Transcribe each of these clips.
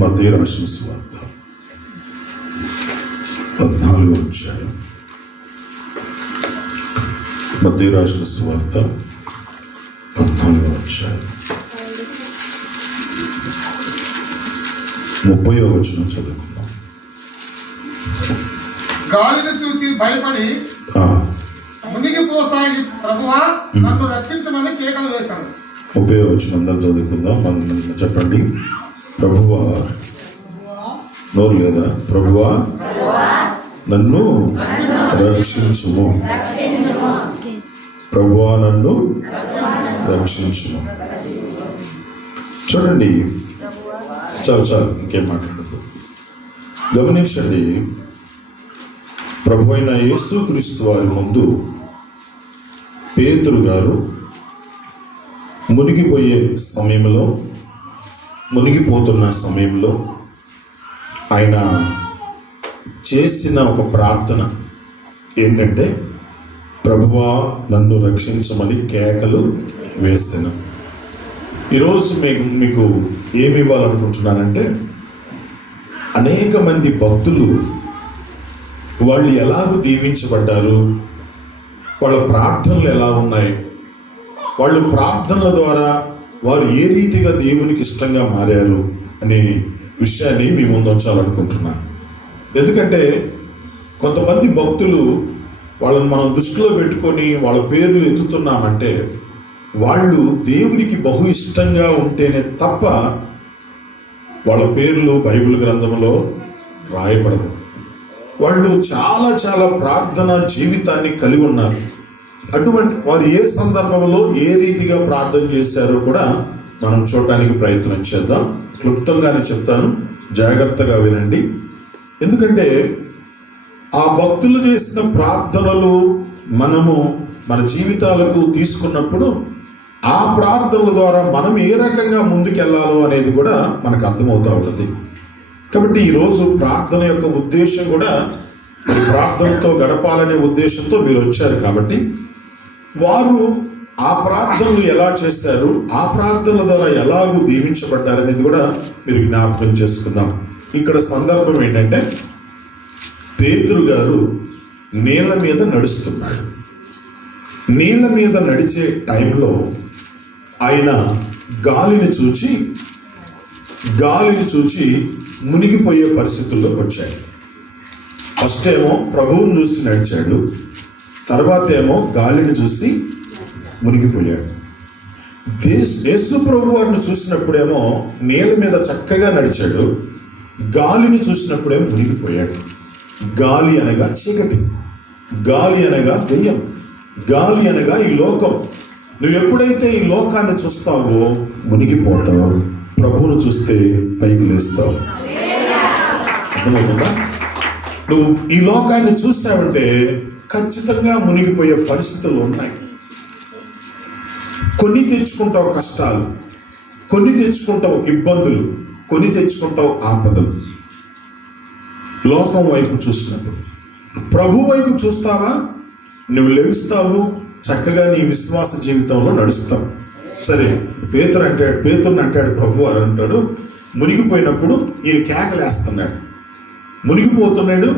మత్తయి రాసిన సువార్త 14వ అధ్యాయం. మత్తయి రాసిన సువార్త 14వ అధ్యాయం 30వ వచనం చదువుకుందాం. గాలిని చూచి భయపడి మునిగిపోసాగి ప్రభువా నన్ను రక్షించమని కేకలు వేశాను. 30వ వచనం అందరూ చదువుకుందాం. మనం చెప్పండి. ప్రభువా, నోరు లేదా? ప్రభువా నన్ను రక్షించుము, ప్రభువా నన్ను రక్షించుము. చూడండి, చాలు ఇంకేం మాట్లాడదు. గమనించండి, ప్రభు అయిన యేసుక్రీస్తు వారి ముందు పేతురు గారు మునిగిపోతున్న సమయంలో ఆయన చేసిన ఒక ప్రార్థన ఏంటంటే, ప్రభువా నన్ను రక్షించమని కేకలు వేసిన. ఈరోజు మీకు ఏమి ఇవ్వాలనుకుంటున్నానంటే, అనేక మంది భక్తులు వాళ్ళు ఎలాగూ దీవించబడ్డారు, వాళ్ళ ప్రార్థనలు ఎలా ఉన్నాయి, వాళ్ళు ప్రార్థనల ద్వారా వారు ఏ రీతిగా దేవునికి ఇష్టంగా మారారు అనే విషయాన్ని మీ ముందు ఉంచాలనుకుంటున్నాను. ఎందుకంటే కొంతమంది భక్తులు వాళ్ళని మనం దృష్టిలో పెట్టుకొని వాళ్ళ పేర్లు ఎత్తుతున్నామంటే వాళ్ళు దేవునికి బహు ఇష్టంగా ఉంటేనే తప్ప వాళ్ళ పేర్లు బైబిల్ గ్రంథంలో రాయబడదు. వాళ్ళు చాలా ప్రార్థన జీవితాన్ని కలిగి ఉన్నారు. అటువంటి వారు ఏ సందర్భంలో ఏ రీతిగా ప్రార్థన చేశారో కూడా మనం చూడటానికి ప్రయత్నం చేద్దాం. క్లుప్తంగానే చెప్తాను, జాగ్రత్తగా వినండి. ఎందుకంటే ఆ భక్తులు చేసిన ప్రార్థనలు మనము మన జీవితాలకు తీసుకున్నప్పుడు ఆ ప్రార్థనల ద్వారా మనం ఏ రకంగా ముందుకెళ్లాలో అనేది కూడా మనకు అర్థమవుతా ఉన్నది. కాబట్టి ఈరోజు ప్రార్థన యొక్క ఉద్దేశం కూడా ప్రార్థనతో గడపాలనే ఉద్దేశంతో మీరు వచ్చారు. కాబట్టి వారు ఆ ప్రార్థనలు ఎలా చేశారు, ఆ ప్రార్థనల ద్వారా ఎలాగూ దీవించబడ్డారనేది కూడా మీరు జ్ఞాపకం చేసుకుందాం. ఇక్కడ సందర్భం ఏంటంటే, పేతురు గారు నీళ్ల మీద నడుస్తున్నాడు. నీళ్ల మీద నడిచే టైంలో ఆయన గాలిని చూచి మునిగిపోయే పరిస్థితుల్లోకి వచ్చాడు. ఫస్ట్ ఏమో ప్రభువుని చూసి నడిచాడు, తర్వాత ఏమో గాలిని చూసి మునిగిపోయాడు. యేసు ప్రభు వారిని చూసినప్పుడేమో నీళ్ళ మీద చక్కగా నడిచాడు, గాలిని చూసినప్పుడేమో మునిగిపోయాడు. గాలి అనగా చీకటి, గాలి అనగా దెయ్యం, గాలి అనగా ఈ లోకం. నువ్వు ఎప్పుడైతే ఈ లోకాన్ని చూస్తావో మునిగిపోతావు, ప్రభువును చూస్తే పైకి లేస్తావు. అర్థమవుతుందా? నువ్వు ఈ లోకాన్ని చూస్తావంటే ఖచ్చితంగా మునిగిపోయే పరిస్థితులు ఉన్నాయి. కొన్ని తెచ్చుకుంటావు కష్టాలు, కొన్ని తెచ్చుకుంటావు ఇబ్బందులు, కొన్ని తెచ్చుకుంటావు ఆపదలు. లోకం వైపు చూసినప్పుడు ప్రభు వైపు చూస్తావా, నువ్వు లెగుస్తావు, చక్కగా నీ విశ్వాస జీవితంలో నడుస్తావు. సరే, పేతురుని అంటాడు ప్రభు వారు అంటాడు, మునిగిపోయినప్పుడు ఈయన కేకలేస్తున్నాడు. మునిగిపోతున్నాడు,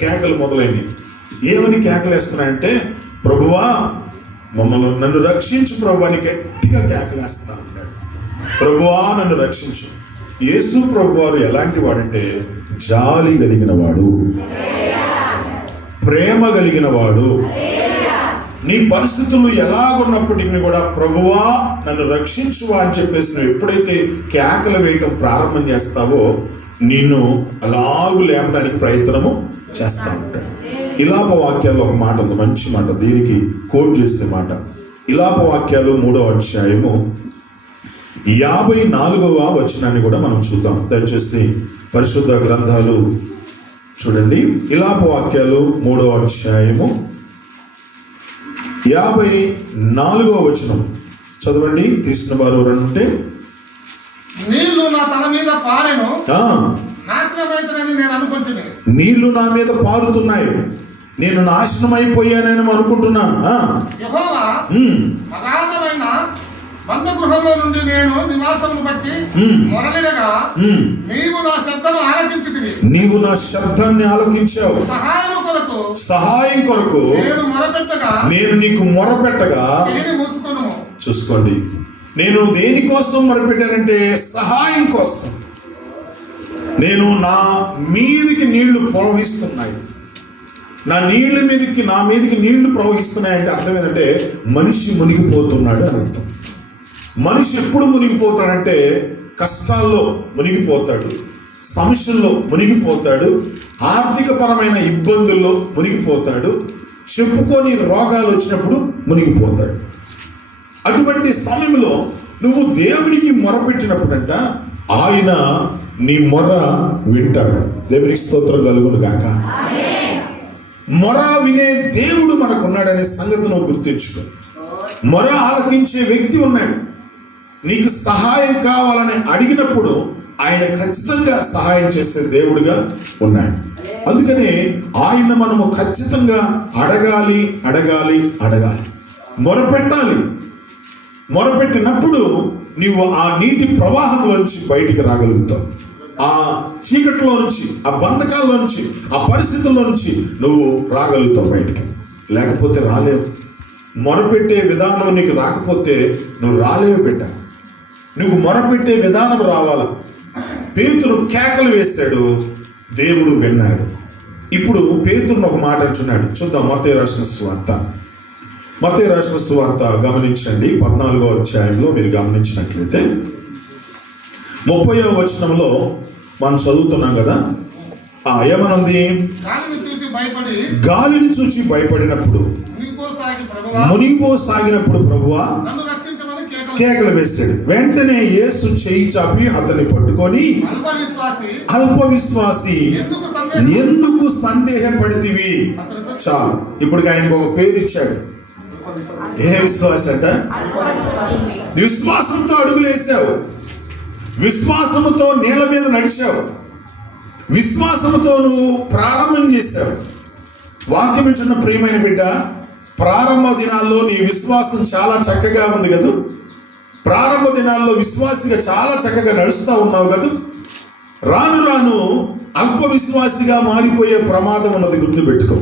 కేకలు మొదలైనవి. ఏమని కేకలేస్తున్నాయంటే, ప్రభువా నన్ను రక్షించు ప్రభు అని గట్టిగా కేకలేస్తా ఉన్నాడు. ప్రభువా నన్ను రక్షించు. యేసు ప్రభు వారు ఎలాంటి వాడంటే జాలి కలిగిన వాడు, ప్రేమ కలిగిన వాడు. నీ పరిస్థితులు ఎలాగున్నప్పటికీ కూడా ప్రభువా నన్ను రక్షించువా అని చెప్పేసి నువ్వు ఎప్పుడైతే కేకలు వేయటం ప్రారంభం చేస్తావో నిన్ను అలాగు లేపడానికి ప్రయత్నము చేస్తా ఉంటాడు. ఇలాప వాక్యాల్లో ఒక మాట ఉంది, మంచి మాట, దీనికి కోట్ చేసే మాట. ఇలాప వాక్యాలు 3వ అధ్యాయము 54వ వచనాన్ని కూడా మనం చూద్దాం. దయచేసి పరిశుద్ధ గ్రంథాలు చూడండి. ఇలాప వాక్యాలు 3వ అధ్యాయము 54వ వచనం చదవండి. తీసిన వారు ఎవరంటే, నీళ్లు నా తల మీద పారెను, నాశనమైతనని నేను అనుకుంటున్నాను. నీళ్లు నా మీద పారుతున్నాయి, నేను నాశనం అయిపోయానని అనుకుంటున్నాను. యెహోవా అగాధమైన బంధ గృహంలో నుండి నేను నివాసమును బట్టి మొరలిడగా నీవు శబ్దము ఆలకించితివి. నీవు నా శబ్దాన్ని ఆలకించావు. సహాయం కొరకు నేను నీకు మొరపెట్టగా చూసుకోండి, నేను దేనికోసం మొరపెట్టానంటే సహాయం కోసం. నేను నా మీదికి నీళ్లు ప్రవహిస్తున్నాయి, నా మీదికి నీళ్లు ప్రవహిస్తున్నాయంటే అర్థం ఏంటంటే మనిషి మునిగిపోతున్నాడు అని అర్థం. మనిషి ఎప్పుడు మునిగిపోతాడంటే కష్టాల్లో మునిగిపోతాడు, సమస్యల్లో మునిగిపోతాడు, ఆర్థిక పరమైన ఇబ్బందుల్లో మునిగిపోతాడు, చెప్పుకొని రోగాలు వచ్చినప్పుడు మునిగిపోతాడు. అటువంటి సమయంలో నువ్వు దేవునికి మొరపెట్టినప్పుడంట ఆయన నీ మొర వింటాడు. దేవునికి స్తోత్రం కలుగును గాక. మొర వినే దేవుడు మనకున్నాడనే సంగతి నువ్వు గుర్తించుకో. మొర ఆలకించే వ్యక్తి ఉన్నాడు. నీకు సహాయం కావాలని అడిగినప్పుడు ఆయన ఖచ్చితంగా సహాయం చేసే దేవుడిగా ఉన్నాడు. అందుకనే ఆయన మనము ఖచ్చితంగా అడగాలి, మొరపెట్టాలి. మొరపెట్టినప్పుడు నీవు ఆ నీటి ప్రవాహంలో నుంచి బయటికి రాగలుగుతావు. ఆ చీకట్లో నుంచి, ఆ బంధకాల్లో నుంచి, ఆ పరిస్థితుల్లో నుంచి నువ్వు రాగలుగుతావు బయటికి. లేకపోతే రాలేవు. మొరపెట్టే విధానం నీకు రాకపోతే నువ్వు రాలేవు బిడ్డ. నువ్వు మొరపెట్టే విధానం రావాలా. పేతురు కేకలు వేశాడు, దేవుడు విన్నాడు. ఇప్పుడు పేతురుని ఒక మాట అంటున్నాడు. చూద్దాం మత్తయి రాసిన సువార్త గమనించండి. 14వ అధ్యాయంలో మీరు గమనించినట్లయితే 30వ వచనంలో మనం చదువుతున్నాం కదా. ఏమనుంది? గాలిని చూచి భయపడినప్పుడు మునిగిపోసాగినప్పుడు ప్రభువా కేకలు వేశాడు. వెంటనే యేసు చేయి చాపి అతన్ని పట్టుకొని, అల్ప విశ్వాసి ఎందుకు సందేహపడితివి? చాలు. ఇప్పుడు ఆయనకు ఒక పేరు ఇచ్చాడు. ఏ విశ్వాసి అంట? విశ్వాసంతో అడుగులేసావు, విశ్వాసముతో నీళ్ళ మీద నడిచావు, విశ్వాసముతో నువ్వు ప్రారంభం చేశావు. వాక్యం ఇచ్చిన ప్రియమైన బిడ్డ, ప్రారంభ దినాల్లో నీ విశ్వాసం చాలా చక్కగా ఉంది కదా. ప్రారంభ దినాల్లో విశ్వాసిగా చాలా చక్కగా నడుస్తూ ఉన్నావు కదా. రాను రాను అల్ప విశ్వాసిగా మారిపోయే ప్రమాదం ఉన్నది, గుర్తుపెట్టుకో.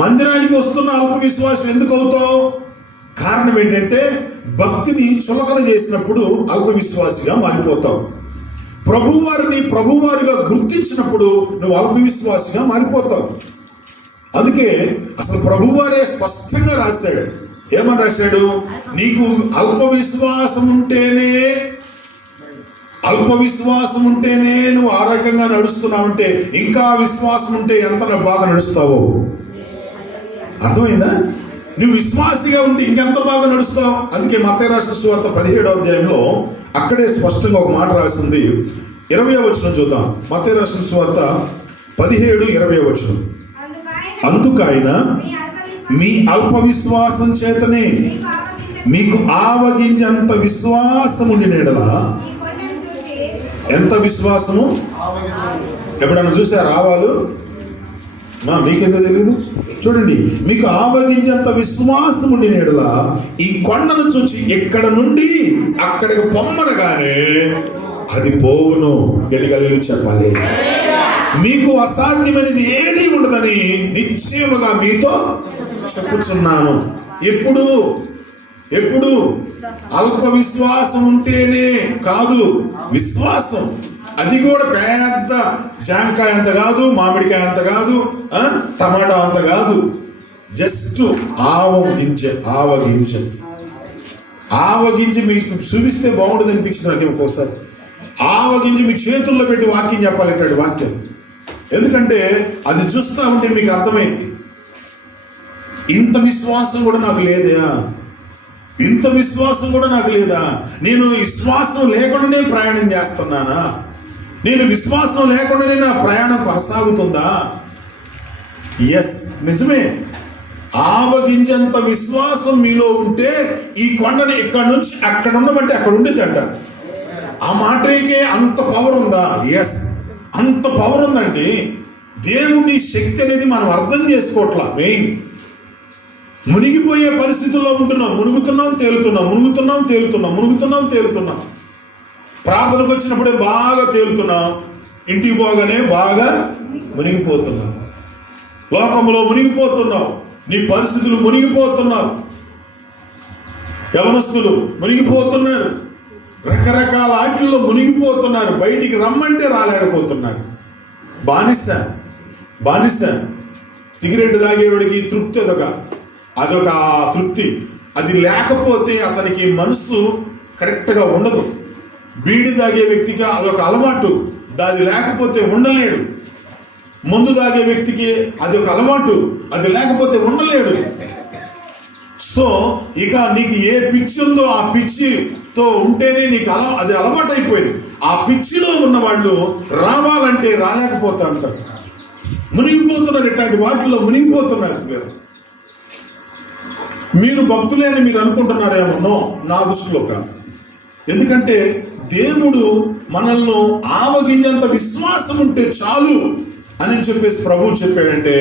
మందిరానికి వస్తున్న అల్ప విశ్వాసం ఎందుకు అవుతావు? కారణం ఏంటంటే భక్తిని చులకన చేసినప్పుడు అల్ప విశ్వాసిగా మారిపోతావు. ప్రభువారిగా గుర్తించినప్పుడు నువ్వు అల్ప విశ్వాసిగా మారిపోతావు. అందుకే అసలు ప్రభువారే స్పష్టంగా రాశాడు. ఏమని రాశాడు? నీకు అల్ప విశ్వాసం ఉంటేనే నువ్వు ఆ రకంగా నడుస్తున్నావంటే ఇంకా విశ్వాసం ఉంటే ఎంత బాగా నడుస్తావో. అర్థమైందా? నువ్వు విశ్వాసిగా ఉంటే ఇంకెంత బాగా నడుస్తావు. అందుకే మత్తయి రాసిన సువార్త 17వ అధ్యాయంలో అక్కడే స్పష్టంగా ఒక మాట రాసింది. 20వ వచనం చూద్దాం. మత్తయి రాసిన సువార్త 17:20 వచనం. అందుకైన మీ అల్ప విశ్వాసం చేతనే మీకు ఆవగింజంత విశ్వాసం ఉండిన యెడల. ఎంత విశ్వాసము? ఎప్పుడన్నా చూసారు ఆవాలు? మీకెంత తెలియదు? చూడండి, మీకు ఆవగింజంత విశ్వాసం ఉండిన యెడల ఈ కొండను చూచి ఎక్కడ నుండి అక్కడికి పొమ్మనగానే అది పోవును. గడిగలు చెప్పాలి. మీకు అసాధ్యమైనది ఏది ఉండదని నిశ్చయముగా మీతో చెప్పుచున్నాను. ఎప్పుడు అల్ప విశ్వాసం ఉంటేనే కాదు, విశ్వాసం అది కూడా పెద్ద జాంకాయ అంత కాదు, మామిడికాయ అంత కాదు, టమాటా అంత కాదు. జస్ట్ ఆవగింజ మీకు చూపిస్తే బాగుంటుంది అనిపించింది నాకు ఒక్కోసారి. ఆవగింజ మీ చేతుల్లో పెట్టి వాక్యం చెప్పాలంటాడు. వాక్యం ఎందుకంటే అది చూస్తా ఉంటే మీకు అర్థమైంది. ఇంత విశ్వాసం కూడా నాకు లేదా? నేను విశ్వాసం లేకుండానే ప్రయాణం చేస్తున్నానా? నేను విశ్వాసం లేకుండానే నా ప్రయాణం కొనసాగుతుందా? ఎస్, నిజమే. ఆవగింజంత విశ్వాసం మీలో ఉంటే ఈ కొండని ఇక్కడ నుంచి అక్కడ ఉండమంటే అక్కడ ఉండేది అంట. ఆ మాటకే అంత పవర్ ఉందా? ఎస్, అంత పవర్ ఉందండి. దేవుని శక్తి అనేది మనం అర్థం చేసుకోవట్లా. మెయిన్ మునిగిపోయే పరిస్థితుల్లో ఉంటున్నాం. మునుగుతున్నాం తేలుతున్నాం. ప్రార్థనకు వచ్చినప్పుడే బాగా తేలుతున్నావు, ఇంటికి పోగానే బాగా మునిగిపోతున్నావు, లోకంలో మునిగిపోతున్నావు, నీ పరిస్థితులు మునిగిపోతున్నావు, యవనస్తులు మునిగిపోతున్నారు, రకరకాల ఆటల్లో మునిగిపోతున్నారు, బయటికి రమ్మంటే రాలేకపోతున్నారు. బానిస సిగరెట్ తాగేవాడికి తృప్తి అదొక తృప్తి. అది లేకపోతే అతనికి మనసు కరెక్ట్గా ఉండదు. బీడి తాగే వ్యక్తికి అదొక అలవాటు, అది లేకపోతే ఉండలేడు. మందు తాగే వ్యక్తికి అది ఒక అలవాటు, అది లేకపోతే ఉండలేడు. సో ఇక నీకు ఏ పిచ్చి ఉందో ఆ పిచ్చితో ఉంటేనే నీకు అది అలవాటు అయిపోయింది. ఆ పిచ్చిలో ఉన్న వాళ్ళు రావాలంటే రాలేకపోతా అంటారు, మునిగిపోతున్నారు. ఇట్లాంటి వాటిలో మునిగిపోతున్నారు. మీరు భక్తులే అని మీరు అనుకుంటున్నారేమో, నా దృష్టిలో కాదు. ఎందుకంటే దేవుడు మనల్ని ఆవగింజంత విశ్వాసం ఉంటే చాలు అని చెప్పేసి ప్రభువు చెప్పాడంటే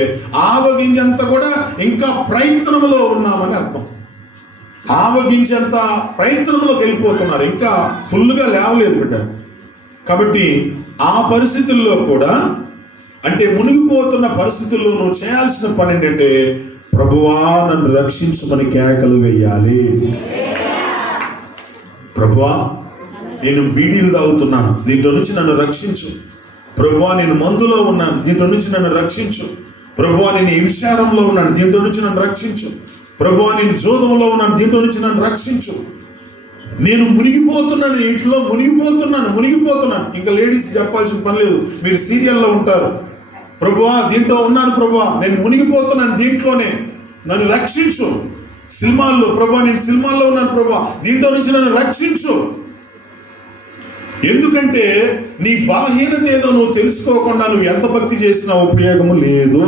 ఆవగింజంత కూడా ఇంకా ప్రయత్నంలో ఉన్నామని అర్థం. ఆవగింజంత ప్రయత్నంలోకి వెళ్ళిపోతున్నారు, ఇంకా ఫుల్గా లేవలేదు బిడ్డ. కాబట్టి ఆ పరిస్థితుల్లో కూడా, అంటే మునిగిపోతున్న పరిస్థితుల్లో నువ్వు చేయాల్సిన పని ఏంటంటే, ప్రభువా నన్ను రక్షించుమని కేకలు వేయాలి. ప్రభువా నేను బీడీలు తాగుతున్నాను, దీంట్లో నుంచి నన్ను రక్షించు. ప్రభువా నేను మందులో ఉన్నాను, దీంట్లో నుంచి నన్ను రక్షించు. ప్రభువా నేను ఈ విచారంలో ఉన్నాను, దీంట్లో నుంచి నన్ను రక్షించు. ప్రభువా నేను జోదంలో ఉన్నాను, దీంట్లో నుంచి నన్ను రక్షించు. నేను మునిగిపోతున్నాను, ఇంట్లో మునిగిపోతున్నాను. ఇంకా లేడీస్ చెప్పాల్సిన పని లేదు, మీరు సీరియల్లో ఉంటారు. ప్రభువా దీంట్లో ఉన్నాను, ప్రభువా నేను మునిగిపోతున్నాను, దీంట్లోనే నన్ను రక్షించు. సినిమాల్లో, ప్రభువా నేను సినిమాల్లో ఉన్నాను, ప్రభువా దీంట్లో నుంచి నన్ను రక్షించు. ఎందుకంటే నీ బలహీనత ఏదో నువ్వు తెలుసుకోకుండా నువ్వు ఎంత భక్తి చేసినా ఉపయోగము లేదు.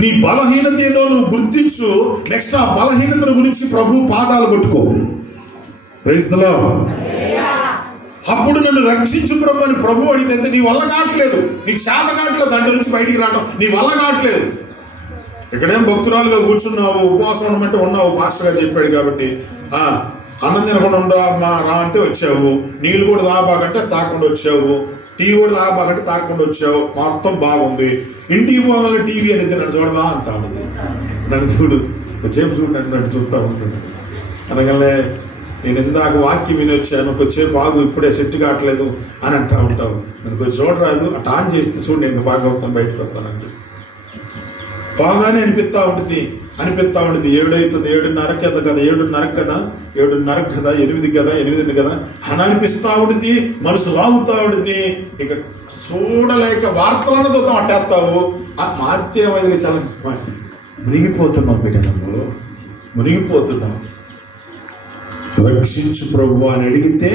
నీ బలహీనత ఏదో నువ్వు గుర్తించు, నెక్స్ట్ ఆ బలహీనత గురించి ప్రభు పాదాలు పట్టుకో. Praise the lord. అప్పుడు నన్ను రక్షించు ప్రభు అని ప్రభు అడిగితే నీ వల్ల కావట్లేదు, నీ చేత కావట్లేదు, దాంట్లో నుంచి బయటికి రావడం నీ వల్ల కావట్లేదు. ఇక్కడేం భక్తురాలుగా కూర్చున్నావు, ఉపవాసం ఉండమంటే ఉన్నావు, పాస్టర్ గారు చెప్పాడు కాబట్టి. అన్నం తినకుండా ఉండరా రా అంటే వచ్చావు, నీళ్ళు కూడా తాగబాకంటే తాగకుండా వచ్చావు, టీ కూడా తాగబాకంటే తాగకుండా వచ్చావు, మొత్తం బాగుంది. ఇంటికి పోవాలని టీవీ అనేది నన్ను చూడదా అంతా ఉంది, నన్ను చూడు నన్ను చూస్తూ ఉంటుంది. అనగానే నేను ఇందాక వాక్యం విని వచ్చాను, కొద్దిసేపు బాగు ఇప్పుడే సెట్ కావట్లేదు అని అంటూ ఉంటావు. నన్ను కొంచెం చూడరాదు, అటు ఆన్ చేస్తే చూడు నేను బాగా అవుతాను, బయటకు వస్తానంటే బాగానే అనిపిస్తూ ఉంటుంది. 7 అవుతుంది, 7:30 కదా, 7:30 కదా, 7:30 కదా, 8 కదా, 8 కదా అని అనిపిస్తూ ఉంటుంది. మనసు లాగుతూ ఉంటుంది. ఇక చూడలేక వార్తలను చూద్దాం అట్టేస్తావు. మార్తే వదిలి చాలా మునిగిపోతున్నావు బిడ్డలు, మునిగిపోతున్నావు. రక్షించు ప్రభు అని అడిగితే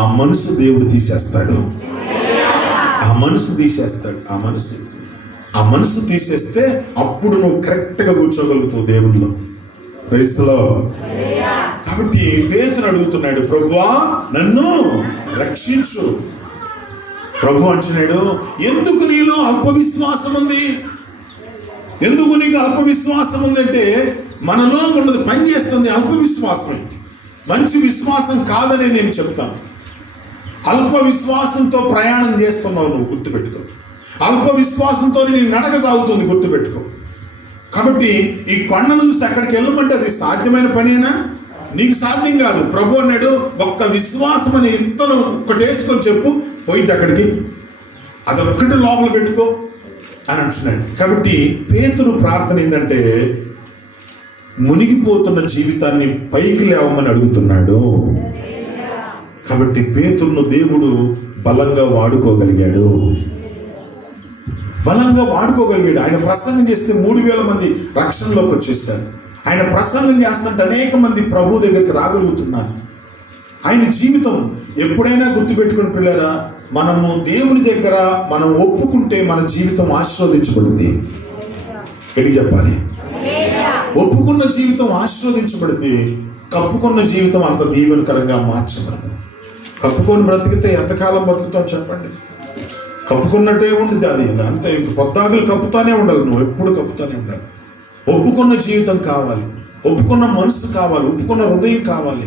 ఆ మనసు దేవుడు తీసేస్తాడు. ఆ మనసు తీసేస్తే అప్పుడు నువ్వు కరెక్ట్గా కూర్చోగలుగుతావు దేవునిలో. Praise the lord. కాబట్టి పేతురు అడుగుతున్నాడు, ప్రభువా నన్ను రక్షించు. ప్రభు అంటున్నాడు, ఎందుకు నీలో అల్పవిశ్వాసం ఉంది? ఎందుకు నీకు అల్పవిశ్వాసం ఉందంటే మనలో ఉన్నది పని చేస్తుంది అల్పవిశ్వాసం. మంచి విశ్వాసం కాదని నేను చెప్తాను. అల్ప విశ్వాసంతో ప్రయాణం చేస్తున్నావు నువ్వు, గుర్తుపెట్టుకో. అల్ప విశ్వాసంతో నీ నడక సాగుతుంది, గుర్తుపెట్టుకో. కాబట్టి ఈ కొండను చూసి అక్కడికి వెళ్ళమంటే అది సాధ్యమైన పనేనా? నీకు సాధ్యం కాదు. ప్రభు అన్నాడు, ఒక్క విశ్వాసం అనే ఇత్తనం ఒక్కటి వేసుకొని చెప్పు, పోయింది అక్కడికి, అదొక్కటి లోపల పెట్టుకో అని అంటున్నాడు. కాబట్టి పేతురు ప్రార్థన ఏంటంటే మునిగిపోతున్న జీవితాన్ని పైకి లేవమని అడుగుతున్నాడు. కాబట్టి పేతురును దేవుడు బలంగా వాడుకోగలిగాడు. ఆయన ప్రసంగం చేస్తే 3,000 మంది రక్షణలోకి వచ్చేసారు. ఆయన ప్రసంగం చేస్తుంటే అనేక మంది ప్రభు దగ్గరికి రాగలుగుతున్నారు. ఆయన జీవితం ఎప్పుడైనా గుర్తుపెట్టుకుని పిల్లరా, మనము దేవుని దగ్గర మనం ఒప్పుకుంటే మన జీవితం ఆశీర్వదించబడింది. ఎడి చెప్పాలి, ఒప్పుకున్న జీవితం ఆశీర్వదించబడింది. కప్పుకున్న జీవితం అంత దీవెనకరంగా మార్చబడదు. కప్పుకొని బ్రతికితే ఎంతకాలం బతుకుతాం చెప్పండి? కప్పుకున్నట్టే ఉంటుంది అది, అంతే. పొద్దాకులు కప్పుతానే ఉండాలి, నువ్వు ఎప్పుడు కప్పుతానే ఉండాలి. ఒప్పుకున్న జీవితం కావాలి, ఒప్పుకున్న మనసు కావాలి, ఒప్పుకున్న హృదయం కావాలి.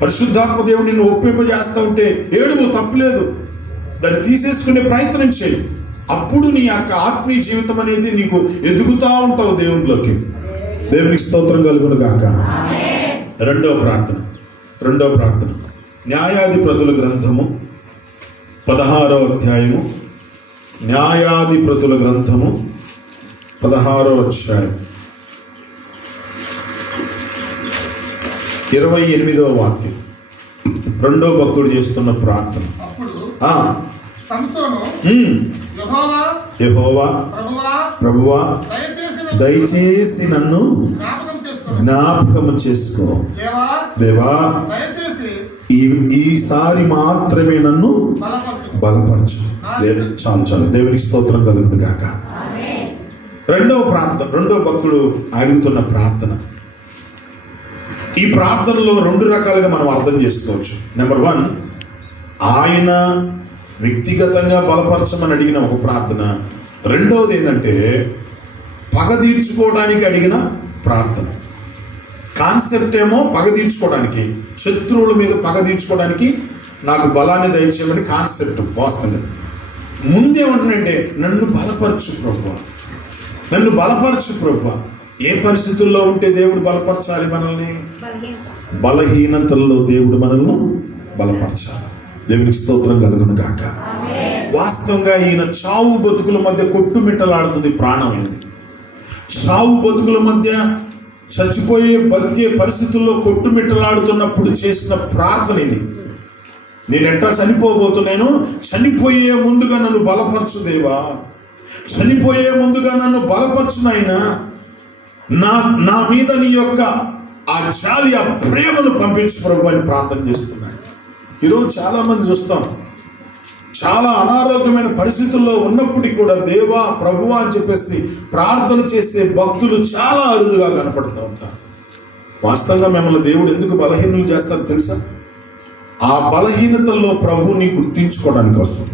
పరిశుద్ధాత్మ దేవుడు నిన్ను ఒప్పింపజేస్తా ఉంటే ఏడువు, తప్పులేదు. దాన్ని తీసేసుకునే ప్రయత్నం చేయి. అప్పుడు నీ యొక్క ఆత్మీయ జీవితం అనేది నీకు ఎదుగుతా ఉంటావు దేవునిలోకి. దేవునికి స్తోత్రం కలుగును గాక. రెండవ ప్రార్థన న్యాయాధిపతుల గ్రంథము 16వ అధ్యాయము. న్యాయాధిపతుల గ్రంథము 16వ అధ్యాయం 28వ వాక్యం. రెండో భక్తుడు చేస్తున్న ప్రార్థన. అప్పుడు సంసోను యెహోవా ప్రభువా దయచేసి నన్ను జ్ఞాపకము చేసుకో దేవా, ఈసారి మాత్రమే నన్ను బలపరచు. చాలు. దేవునికి స్తోత్రం కలుగును గాక. రెండో భక్తుడు అడుగుతున్న ప్రార్థన. ఈ ప్రార్థనలో 2 రకాలుగా మనం అర్థం చేసుకోవచ్చు. నెంబర్ 1, ఆయన వ్యక్తిగతంగా బలపరచమని అడిగిన ఒక ప్రార్థన. రెండవది ఏంటంటే పగ తీర్చుకోవడానికి అడిగిన ప్రార్థన. కాన్సెప్ట్ ఏమో పగ తీర్చుకోవడానికి, శత్రువుల మీద పగ తీర్చుకోవడానికి నాకు బలాన్ని దయచేయమని కాన్సెప్ట్ వాస్తవంగా. ముందేమంటున్నాడంటే నన్ను బలపరచు ప్రభువా, నన్ను బలపరచు ప్రభువా. ఏ పరిస్థితుల్లో ఉంటే దేవుడు బలపరచాలి మనల్ని? బలహీనతల్లో దేవుడు మనల్ని బలపరచాలి. దేవునికి స్తోత్రం కలుగును గాక. వాస్తవంగా ఈయన చావు బతుకుల మధ్య కొట్టుమిట్టలాడుతుంది ప్రాణం. చావు బతుకుల మధ్య బతికే పరిస్థితుల్లో కొట్టుమిట్టలాడుతున్నప్పుడు చేసిన ప్రార్థన ఇది. నేను ఎట్టా చనిపోబోతున్నాను, చనిపోయే ముందుగా నన్ను బలపరచు దేవా, చనిపోయే ముందుగా నన్ను బలపరచు నాయనా. నా మీద నీ యొక్క ఆ జాలి, ఆ ప్రేమను పంపించు ప్రభు అని ప్రార్థన చేస్తున్నాడు. ఈరోజు చాలా మంది చూస్తాం, చాలా అనారోగ్యమైన పరిస్థితుల్లో ఉన్నప్పటికీ కూడా దేవా ప్రభువా అని చెప్పేసి ప్రార్థన చేసే భక్తులు చాలా అరుదుగా కనపడుతూ ఉంటారు. వాస్తవంగా మిమ్మల్ని దేవుడు ఎందుకు బలహీనులు చేస్తారో తెలుసా? ఆ బలహీనతల్లో ప్రభువుని గుర్తించుకోవడానికి కోసం.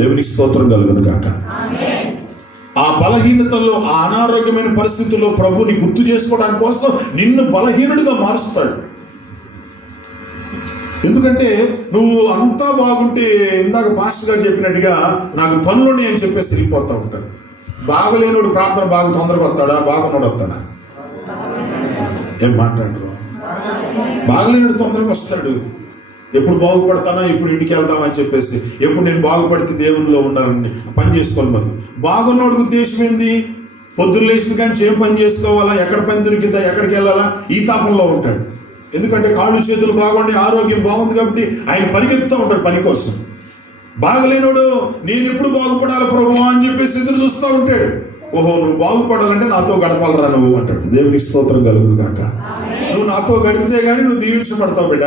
దేవునికి స్తోత్రం కలుగును గాక. ఆ బలహీనతల్లో, ఆ అనారోగ్యమైన పరిస్థితుల్లో ప్రభువుని గుర్తు చేసుకోవడానికి కోసం నిన్ను బలహీనుడిగా మారుస్తాడు. ఎందుకంటే నువ్వు అంతా బాగుంటే, ఇందాక పాస్టర్ గారు చెప్పినట్టుగా నాకు పనులుని అని చెప్పేసి వెళ్ళిపోతూ ఉంటాడు. బాగలేనుడు ప్రార్థన బాగా తొందరగా వస్తాడా, బాగున్నాడు వస్తాడా? ఏం మాట్లాడరు? బాగలేనుడు తొందరగా వస్తాడు. ఎప్పుడు బాగుపడతానా, ఇప్పుడు ఇంటికి వెళ్తామా అని చెప్పేసి, ఎప్పుడు నేను బాగుపడితే దేవునిలో ఉండాలని పని చేసుకోవాలి. మరి బాగున్నోడికి ఉద్దేశం ఏంది? పొద్దున్న లేచిన కానీ ఏం పని చేసుకోవాలా, ఎక్కడ పని దొరికిందా, ఎక్కడికి వెళ్ళాలా, ఈ తాపంలో ఉంటాడు. ఎందుకంటే కాళ్ళు చేతులు బాగుండి ఆరోగ్యం బాగుంది కాబట్టి ఆయన పరిగెత్తుతూ ఉంటాడు పని కోసం. బాగలేనోడు నేను ఎప్పుడు బాగుపడాలి ప్రభు అని చెప్పేసి ఎదురు చూస్తూ ఉంటాడు. ఓహో, నువ్వు బాగుపడాలంటే నాతో గడపాలరా నువ్వు అంటాడు. దేవునికి స్తోత్రం కలుగును గాక. నువ్వు నాతో గడిపితే గానీ నువ్వు దీవించబడతావు బిడ్డ.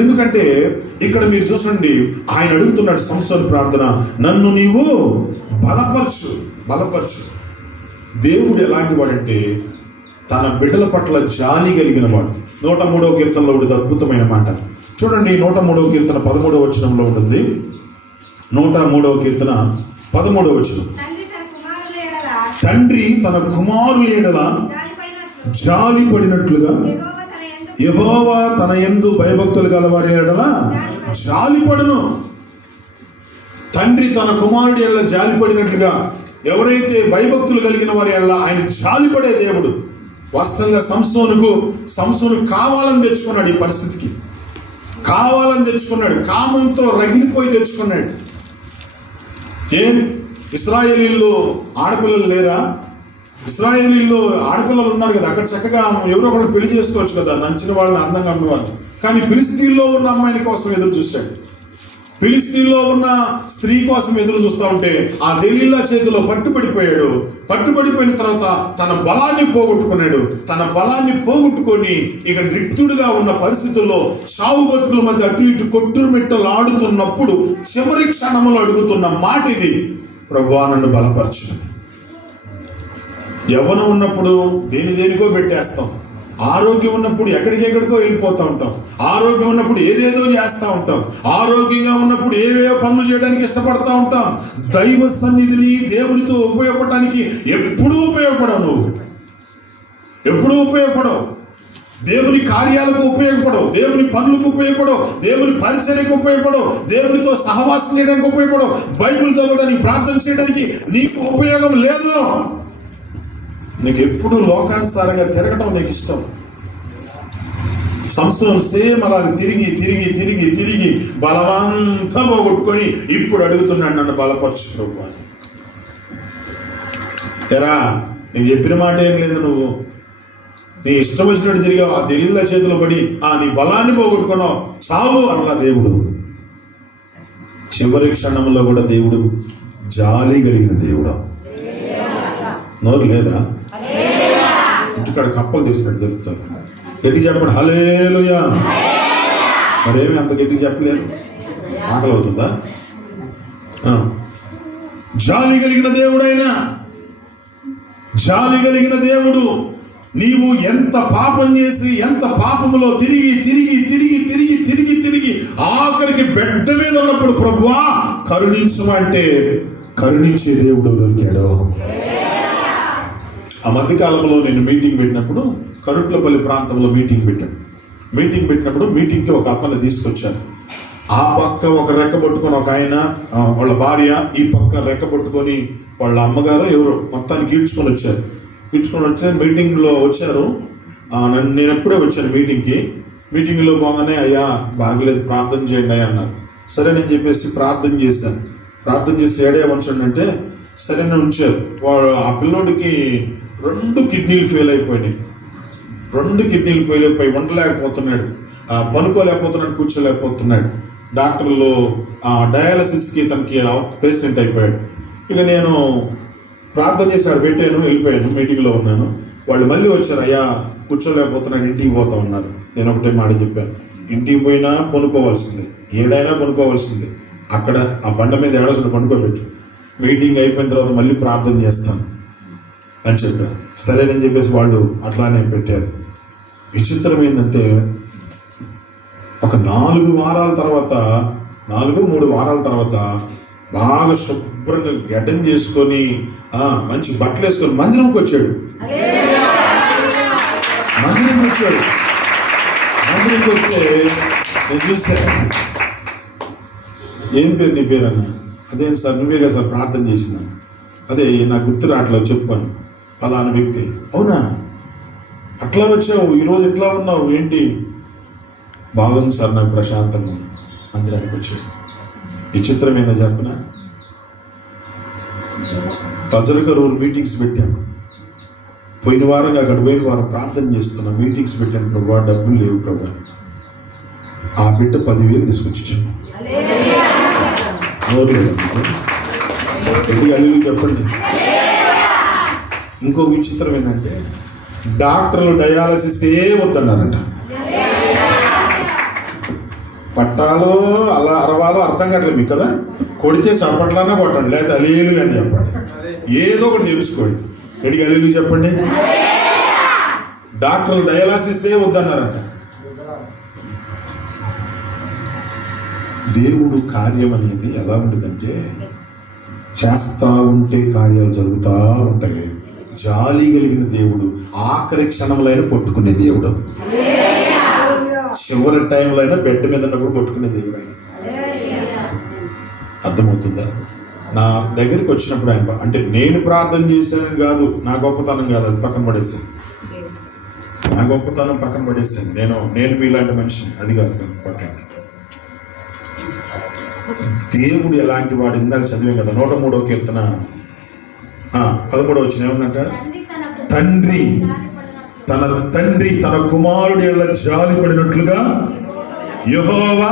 ఎందుకంటే ఇక్కడ మీరు చూసండి, ఆయన అడుగుతున్నాడు సంసోను ప్రార్థన, నన్ను నీవు బలపరచు. దేవుడు ఎలాంటి వాడంటే తన బిడ్డల పట్ల జాలి కలిగిన వాడు. 103వ కీర్తనలో ఉండేది అద్భుతమైన మాట చూడండి. 103వ కీర్తన 13వ వచనంలో ఉంటుంది. 103వ కీర్తన 13వ వచనం. తండ్రి తన కుమారుల ఎడల జాలి పడినట్లుగా యెహోవా తన యందు భయభక్తులు గలవారి ఎడల జాలిపడును. తండ్రి తన కుమారుడి ఎడల జాలిపడినట్లుగా ఎవరైతే భయభక్తులు కలిగిన వారి ఎడల ఆయన జాలిపడే దేవుడు. వాస్తవంగా సంసోను కావాలని తెచ్చుకున్నాడు. ఈ పరిస్థితికి కావాలని తెచ్చుకున్నాడు. కామంతో రగిలిపోయి తెచ్చుకున్నాడు. ఏం ఇశ్రాయేలీల్లో ఆడపిల్లలు లేరా? ఇశ్రాయేలీల్లో ఆడపిల్లలు ఉన్నారు కదా, అక్కడ చక్కగా ఎవరో ఒకళ్ళు పెళ్లి చేసుకోవచ్చు కదా, నచ్చిన వాళ్ళని, అందంగా ఉన్నవాళ్ళు. కానీ ఫిలిస్తీన్లో ఉన్న అమ్మాయిని కోసం ఎదురు చూశాడు. ఫిలిస్తీన్లో ఉన్న స్త్రీ కోసం ఎదురు చూస్తూ ఉంటే ఆ దెలీలా చేతిలో పట్టుబడిపోయాడు. పట్టుబడిపోయిన తర్వాత తన బలాన్ని పోగొట్టుకున్నాడు. తన బలాన్ని పోగొట్టుకొని ఇక రిక్తుడుగా ఉన్న పరిస్థితుల్లో చావు బతుకుల మధ్య అటు ఇటు కొట్టుమిట్టలు ఆడుతున్నప్పుడు చివరి క్షణంలో అడుగుతున్న మాట ఇది, ప్రభువా నన్ను బలపరచు. యవ్వనం ఉన్నప్పుడు దేనికో పెట్టేస్తాం. ఆరోగ్యం ఉన్నప్పుడు ఎక్కడికెక్కడికో వెళ్ళిపోతూ ఉంటాం. ఆరోగ్యం ఉన్నప్పుడు ఏదేదో చేస్తూ ఉంటాం. ఆరోగ్యంగా ఉన్నప్పుడు ఏవేవో పనులు చేయడానికి ఇష్టపడతా ఉంటాం. దైవ సన్నిధిని దేవునితో ఉపయోగపడడానికి ఎప్పుడూ ఉపయోగపడవు. నువ్వు ఎప్పుడూ ఉపయోగపడవు. దేవుని కార్యాలకు ఉపయోగపడవు, దేవుని పనులకు ఉపయోగపడవు, దేవుని పరిచర్యకు ఉపయోగపడవు, దేవునితో సహవాసం చేయడానికి ఉపయోగపడవు, బైబిల్ చదవడానికి, ప్రార్థన చేయడానికి నీకు ఉపయోగం లేదు. నీకు ఎప్పుడు లోకానుసారంగా తిరగడం నీకు ఇష్టం. సంసోను సేమ్ అలా తిరిగి తిరిగి తిరిగి తిరిగి బలమంతా పోగొట్టుకొని ఇప్పుడు అడుగుతున్నాడు, నన్ను బలపరచు ప్రభు అని. ఎరా, నేను చెప్పిన మాట ఏం లేదు, నువ్వు నీ ఇష్టం వచ్చినట్టు తిరిగావు, ఆ దెలీలా చేతిలో పడి నీ బలాన్ని పోగొట్టుకున్నావు, చావు అన్నా దేవుడు. చివరి క్షణంలో కూడా దేవుడు జాలి కలిగిన దేవుడు. నోరు లేదా? ఇంటికాడ కప్పలు తెచ్చినట్టు దొరుకుతారు. గట్టిగా చెప్పండి హల్లెలూయా. మరేమి అంత గట్టిగా చెప్పలేరు, ఆకలి అవుతుందా? జాలి కలిగిన దేవుడైనా, జాలి కలిగిన దేవుడు. నీవు ఎంత పాపం చేసి, ఎంత పాపములో తిరిగి తిరిగి తిరిగి తిరిగి తిరిగి తిరిగి ఆఖరికి బెడ్డ మీద ఉన్నప్పుడు ప్రభువా కరుణించమంటే కరుణించే దేవుడు దొరికాడు. ఆ మధ్యకాలంలో నేను మీటింగ్ పెట్టినప్పుడు కరుట్లపల్లి ప్రాంతంలో మీటింగ్ పెట్టినప్పుడు మీటింగ్కి ఒక అతన్ని తీసుకొచ్చాను. ఆ పక్క ఒక రెక్క పట్టుకొని ఒక ఆయన, వాళ్ళ భార్య, ఈ పక్క రెక్క పట్టుకొని వాళ్ళ అమ్మగారు ఎవరో మొత్తానికి ఈడ్చుకొని వచ్చారు. మీటింగ్లో వచ్చారు. నేను ఎప్పుడే వచ్చాను మీటింగ్లో పోగానే అయ్యా బాగలేదు ప్రార్థన చేయండి అయ్యా అన్నారు. సరే నేను చెప్పేసి ప్రార్థన చేసి ఏడే ఉంచండి అంటే సరే నేను ఉంచారు. వాడు ఆ పిల్లోడికి 2 కిడ్నీలు ఫెయిల్ అయిపోయి ఉండలేకపోతున్నాడు, పనుకోలేకపోతున్నాడు, కూర్చోలేకపోతున్నాడు. డాక్టర్లు డయాలసిస్కి తనకి పేషెంట్ అయిపోయాడు. ఇక నేను ప్రార్థన చేశాడు, పెట్టాను, వెళ్ళిపోయాను. మీటింగ్లో ఉన్నాను. వాళ్ళు మళ్ళీ వచ్చారు, అయ్యా కూర్చోలేకపోతున్నాడు, ఇంటికి పోతా ఉన్నారు. నేను ఒకటే మాట చెప్పాను, ఇంటికి పోయినా కొనుక్కోవాల్సిందే, ఏడైనా కొనుక్కోవాల్సిందే. అక్కడ ఆ బండ మీద ఏడాసలు పండుకోబెట్టు, మీటింగ్ అయిపోయిన తర్వాత మళ్ళీ ప్రార్థన చేస్తాను అని చెప్పాను. సరేనని చెప్పేసి వాళ్ళు అట్లానే పెట్టారు. విచిత్రం ఏంటంటే ఒక 4 వారాల తర్వాత 3 వారాల తర్వాత బాగా శుభ్రంగా గడ్డం చేసుకొని మంచి బట్టలు వేసుకొని మందిరంకి వచ్చాడు. మందిరంకి వస్తే నేను చూశాను, ఏం పేరు నీ పేరు అన్న? అదేం సార్ నువ్వేగా సార్ ప్రార్థన చేసినాను. అదే నాకు గుర్తు రావట్లేదు, చెప్పాను ఫలానా వ్యక్తి. అవునా, అట్లా వచ్చావు, ఈరోజు ఎట్లా ఉన్నావు, ఏంటి? బాగుంది సార్, నాకు ప్రశాంతంగా మందిరానికి వచ్చాడు. ఈ చిత్రం ఏందో చెప్పిన, పజలకరూరు మీటింగ్స్ పెట్టాను. పోయిన వారం ప్రార్థన చేస్తున్నా, మీటింగ్స్ పెట్టాను. ప్రభా డబ్బులు లేవు ప్రభా. ఆ బిడ్డ 10,000 తీసుకొచ్చాను. నోరు లేదమ్మా, ఎందుకు అల్లు చెప్పండి. ఇంకో విచిత్రం ఏంటంటే డాక్టర్లు డయాలసిస్ వద్దన్నారంట. పట్టాలో అలా అరవాలో అర్థం కావట్లేదు మీకు కదా. కొడితే చప్పట్లన్నా కొట్టండి, లేకపోతే అలీలు అని చెప్పండి, ఏదో ఒకటి తెలుసుకోండి. ఎడికి అలీలు చెప్పండి. డాక్టర్లు డయాలసిస్ వద్దన్నారంట. దేవుడు కార్యం అనేది ఎలా ఉంటుందంటే చేస్తా ఉంటే కార్యాలు జరుగుతూ ఉంటాయి. జాలి కలిగిన దేవుడు, ఆఖరి క్షణంలో పట్టుకునే దేవుడు, చివరి టైంలో అయినా బెడ్ మీద ఉన్నప్పుడు పట్టుకునే దేవుడు ఆయన. అర్థమవుతుందా? నా దగ్గరికి వచ్చినప్పుడు ఆయన, అంటే నేను ప్రార్థన చేశానని కాదు, నా గొప్పతనం కాదు, అది పక్కన పడేసాను. నా గొప్పతనం పక్కన పడేసాను. నేను మీలాంటి మనిషిని, అది కాదు ఇంపార్టెంట్. దేవుడు ఎలాంటి వాడు, ఇందాక చదివాం కదా 103వ కీర్తన 13వ వచనం ఏమందంట? తండ్రి తన కుమారుడి ఎడల జాలి పడినట్లుగా యెహోవా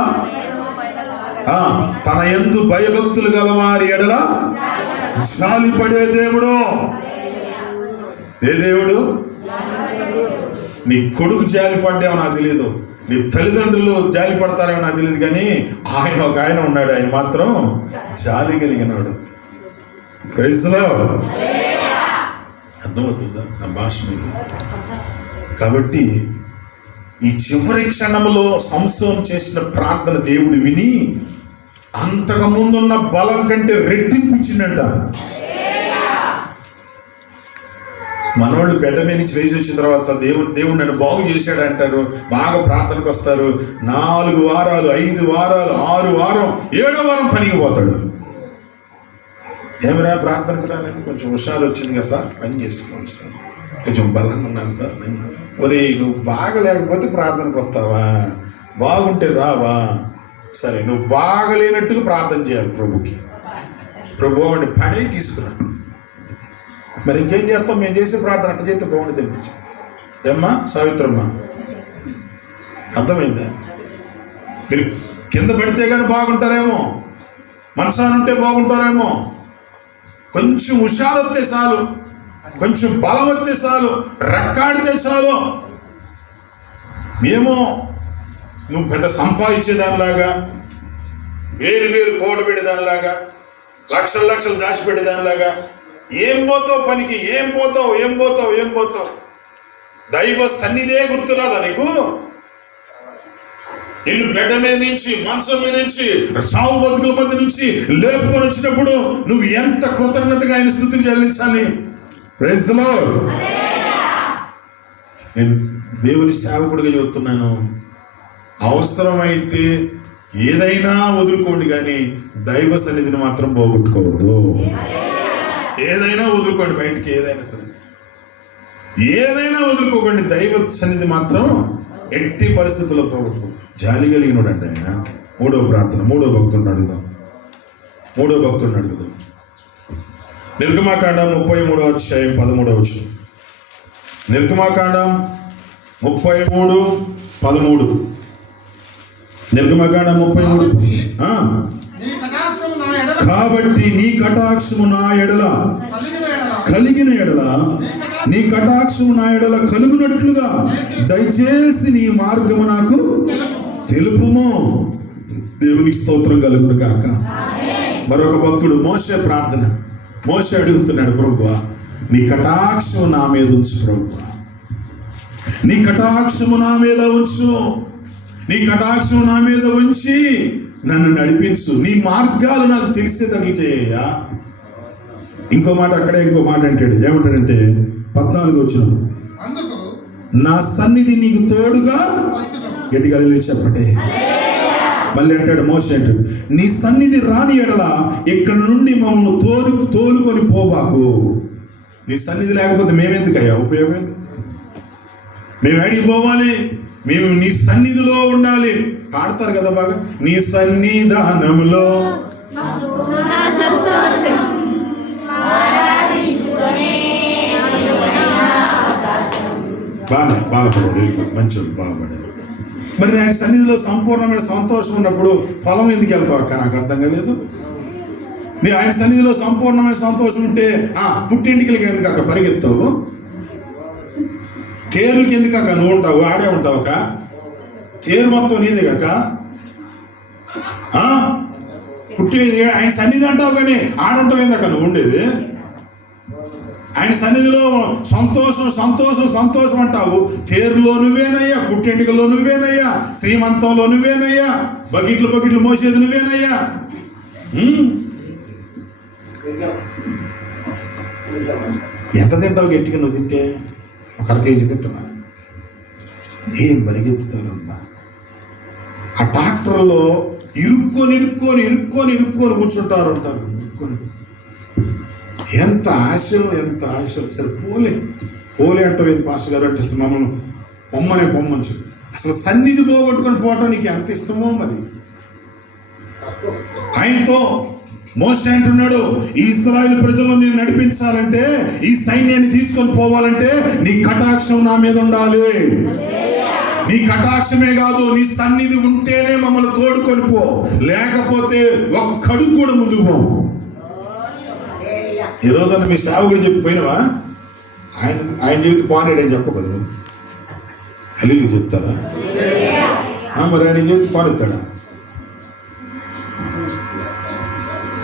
తన యందు భయభక్తులు గలవారి ఎడల జాలి పడే దేవుడు. ఏ దేవుడు? నీ కొడుకు జాలి పడ్డామో నాకు తెలియదు, నీ తల్లిదండ్రులు జాలి పడతారేమో నాకు తెలియదు, కానీ ఒక ఆయన ఉన్నాడు, ఆయన మాత్రం జాలి కలిగినాడు. Praise lord. అర్థమవుతుందా నా భాష మీకు? కాబట్టి ఈ చివరి క్షణంలో సంసోను చేసిన ప్రార్థన దేవుడు విని అంతకు ముందున్న బలం కంటే రెట్టింపించిందంట. మనోళ్ళు బెడ్డ మీద నుంచి లేచి వచ్చిన తర్వాత దేవుడు నన్ను బాగు చేశాడు అంటారు, బాగా ప్రార్థనకు వస్తారు. 4 వారాలు 5 వారాలు 6 వారం 7వ వారం పనికి పోతాడు. ఏమిరా ప్రార్థనకు రాలేదు, కొంచెం హుషారు వచ్చింది కదా సార్, పని చేసుకోండి సార్, కొంచెం బలంగా ఉన్నాను సార్. ఒరే నువ్వు బాగా లేకపోతే ప్రార్థనకు వస్తావా, బాగుంటే రావా? సరే నువ్వు బాగలేనట్టుగా ప్రార్థన చేయాలి ప్రభుకి. ప్రభు వాడిని పడే తీసుకురా. మరి ఇంకేం చేస్తాం? మేము చేసే ప్రార్థన అట్ట చేస్తే బాగుండి తెప్పించి ఏమ్మా సావిత్రమ్మ, అర్థమైందా? మీరు కింద పడితే కానీ బాగుంటారేమో, మనసానుంటే బాగుంటారేమో. కొంచెం హుషారు వస్తే చాలు, కొంచెం బలం వస్తే చాలు, రెక్కాడితే చాలు. ఏమో నువ్వు పెద్ద సంపాదించేదానిలాగా, వేలు కూడబెట్టేదానిలాగా, లక్షలు దాచిపెట్టేదానిలాగా ఏం పోతావు పనికి? ఏం పోతావు? దైవ సన్నిధే గుర్తురాదా నీకు? నిన్ను బెడ్డ మీద నుంచి, మంచం మీద నుంచి, సావు బతుకుల మధ్య నుంచి లేపుకొని వచ్చినప్పుడు నువ్వు ఎంత కృతజ్ఞతగా ఆయన స్తుతిని చెల్లించాలి. Praise the lord. నేను దేవుని సేవకుడిగా చెబుతున్నాను, అవసరమైతే ఏదైనా వదులుకోండి, కానీ దైవ సన్నిధిని మాత్రం పోగొట్టుకోవద్దు. ఏదైనా వదులుకోండి, బయటికి ఏదైనా సరే ఏదైనా వదులుకోకండి, దైవ సన్నిధి మాత్రం ఎట్టి పరిస్థితుల్లో పోగొట్టుకో. జాలి కలిగినోడు అండి ఆయన. 3వ ప్రార్థన 3వ భక్తుడిని అడుగుదాం. నిర్గమాకాండం 33వ అధ్యాయం 13వ వచనం. నిర్గమాకాండం 33:13. నిర్గమకాండం 33. కాబట్టి నీ కటాక్షము నా ఎడల కలిగిన ఎడల, నీ కటాక్షము నా ఎడల కలుగునట్లుగా దయచేసి నీ మార్గము నాకు తెలుపుము. దేవునికి స్తోత్రం కలుగును కాక. మరొక భక్తుడు మోషే ప్రార్థన. మోషే అడుగుతున్నాడు, ప్రభువా నీ కటాక్షము నా మీద ఉంచు, ప్రభువా నీ కటాక్షము నా మీద ఉంచు, నీ కటాక్షం నా మీద ఉంచి నన్ను నడిపించు, నీ మార్గాలు నాకు తెలిసేటట్లు చేయ్యా. ఇంకో మాట అంటాడు. ఏమంటాడంటే 14 వచ్చినప్పుడు, నా సన్నిధి నీకు తోడుగా, గట్టిగా చెప్పండి. మళ్ళీ అంటాడు మోషే అంటాడు, నీ సన్నిధి రాని ఎడల ఇక్కడ నుండి మమ్మల్ని తోలుకొని పోబాకు. నీ సన్నిధి లేకపోతే మేమెందుకయ్యా ఉపయోగం? మేము అడిగి పోవాలి, మేము నీ సన్నిధిలో ఉండాలి. పాడతారు కదా బాగా, నీ సన్నిధానములో బాగుపడారు, మంచి బాగుపడారు. మరి ఆయన సన్నిధిలో సంపూర్ణమైన సంతోషం ఉన్నప్పుడు పొలం ఎందుకు వెళ్తావు అక్క? నాకు అర్థం కాలేదు. నీ ఆయన సన్నిధిలో సంపూర్ణమైన సంతోషం ఉంటే పుట్టింటికి ఎందుకు అక్క పరిగెత్తావు? తేరులకి ఎందుకు అక్క నువ్వు ఉంటావు? ఆడే ఉంటావు అక్క, తేరు మొత్తం నీదే కాక. పుట్టేది ఆయన సన్నిధి అంటావు, కానీ ఆడుంటావు ఏందక్క నువ్వు ఉండేది? ఆయన సన్నిధిలో సంతోషం అంటావు. తేరులో నువ్వేనయ్యా, పుట్టింటికలో నువ్వేనయ్యా, శ్రీమంతంలో నువ్వేనయ్యా, బకెట్లు మోసేది నువ్వేనయ్యా. ఎంత తింటావు గట్టిగా? నువ్వు తింటే 1 కేజీ తింటావా? ఏం పరిగెత్తుతారమ్మా. ఆ ట్రాక్టర్లో ఇరుక్కొని కూర్చుంటారు అంటారు. ఎంత ఆశ. సరే పోలే అంటావు ఏంది పాస్టర్ గారు అంటే, మమ్మల్ని పొమ్మని అసలు సన్నిధి పోగొట్టుకొని పోవటం నీకు ఎంత ఇష్టమో. మరి ఆయనతో మోషే అంటున్నాడు, ఈ ఇశ్రాయేలు ప్రజలను నేను నడిపించాలంటే, ఈ సైన్యాన్ని తీసుకొని పోవాలంటే నీ కటాక్షం నా మీద ఉండాలి. నీ కటాక్షమే కాదు, నీ సన్నిధి ఉంటేనే మమ్మల్ని తోడుకొని పో, లేకపోతే ఒక్కడు కూడా ముందుకు పో. ఈ రోజున మీ సేవకుడు చెప్పిపోయినవా? ఆయన జీవిత పానేడని చెప్పకూడదు. హల్లేలూయా చెప్తారా? మరి ఆయన జీవిత పానెత్తాడా?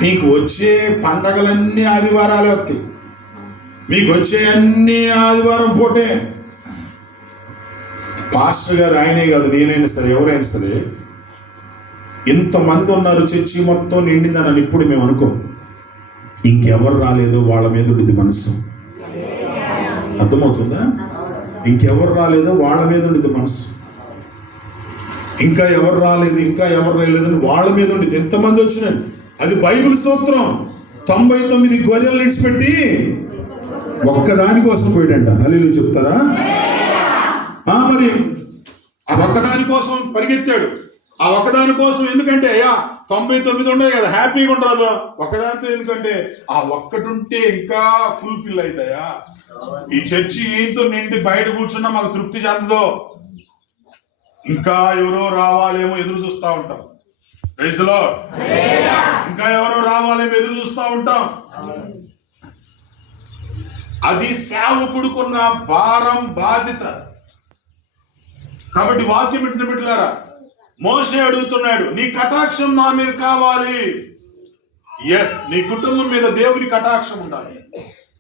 మీకు వచ్చే పండగలన్నీ ఆదివారాలే వస్తాయి. మీకు వచ్చే అన్ని ఆదివారం పూటే. పాస్టర్ గారు ఆయనే కాదు, నేనైనా సరే, ఎవరైనా సరే, ఇంతమంది ఉన్నారు, చర్చి మొత్తం నిండిందని ఇప్పుడు మేము అనుకోం. ఇంకెవరు రాలేదు వాళ్ళ మీద ఉండింది మనసు. అర్థమవుతుందా? ఇంకెవరు రాలేదో వాళ్ళ మీద ఉండేది మనసు, ఇంకా ఎవరు రాలేదని వాళ్ళ మీద ఉండేది. ఎంతమంది వచ్చినాయి, అది బైబిల్ సూత్రం. 99 గొర్రెలు విడిచిపెట్టి ఒక్కదాని కోసం పోయాడంట. హల్లెలూయా చెప్తారా? మరి ఆ ఒక్కదాని కోసం పరిగెత్తాడు. ఆ ఒక్కదాని కోసం ఎందుకంటే 99 ఉన్నాయి కదా, హ్యాపీగా ఉండరాదు. ఒక్కదానితో ఎందుకంటే ఆ ఒక్కటి ఉంటే ఇంకా ఫుల్ఫిల్ అవుతాయా? ఈ చర్చి ఏంతో నిండి బయట కూర్చున్నా మాకు తృప్తి చెందదో, ఇంకా ఎవరో రావాలేమో ఎదురు చూస్తా ఉంటాం. Praise lord. ఇంకా ఎవరో రావాలేమో ఎదురు చూస్తా ఉంటాం. అది సేవకుడుకున్న భారం, బాధ్యత. కాబట్టి వాక్యం ఇంటి బిడ్డలారా, మోషే అడుగుతున్నాడు, నీ కటాక్షం నా మీద కావాలి. ఎస్, నీ కుటుంబం మీద దేవుని కటాక్షం ఉండాలి.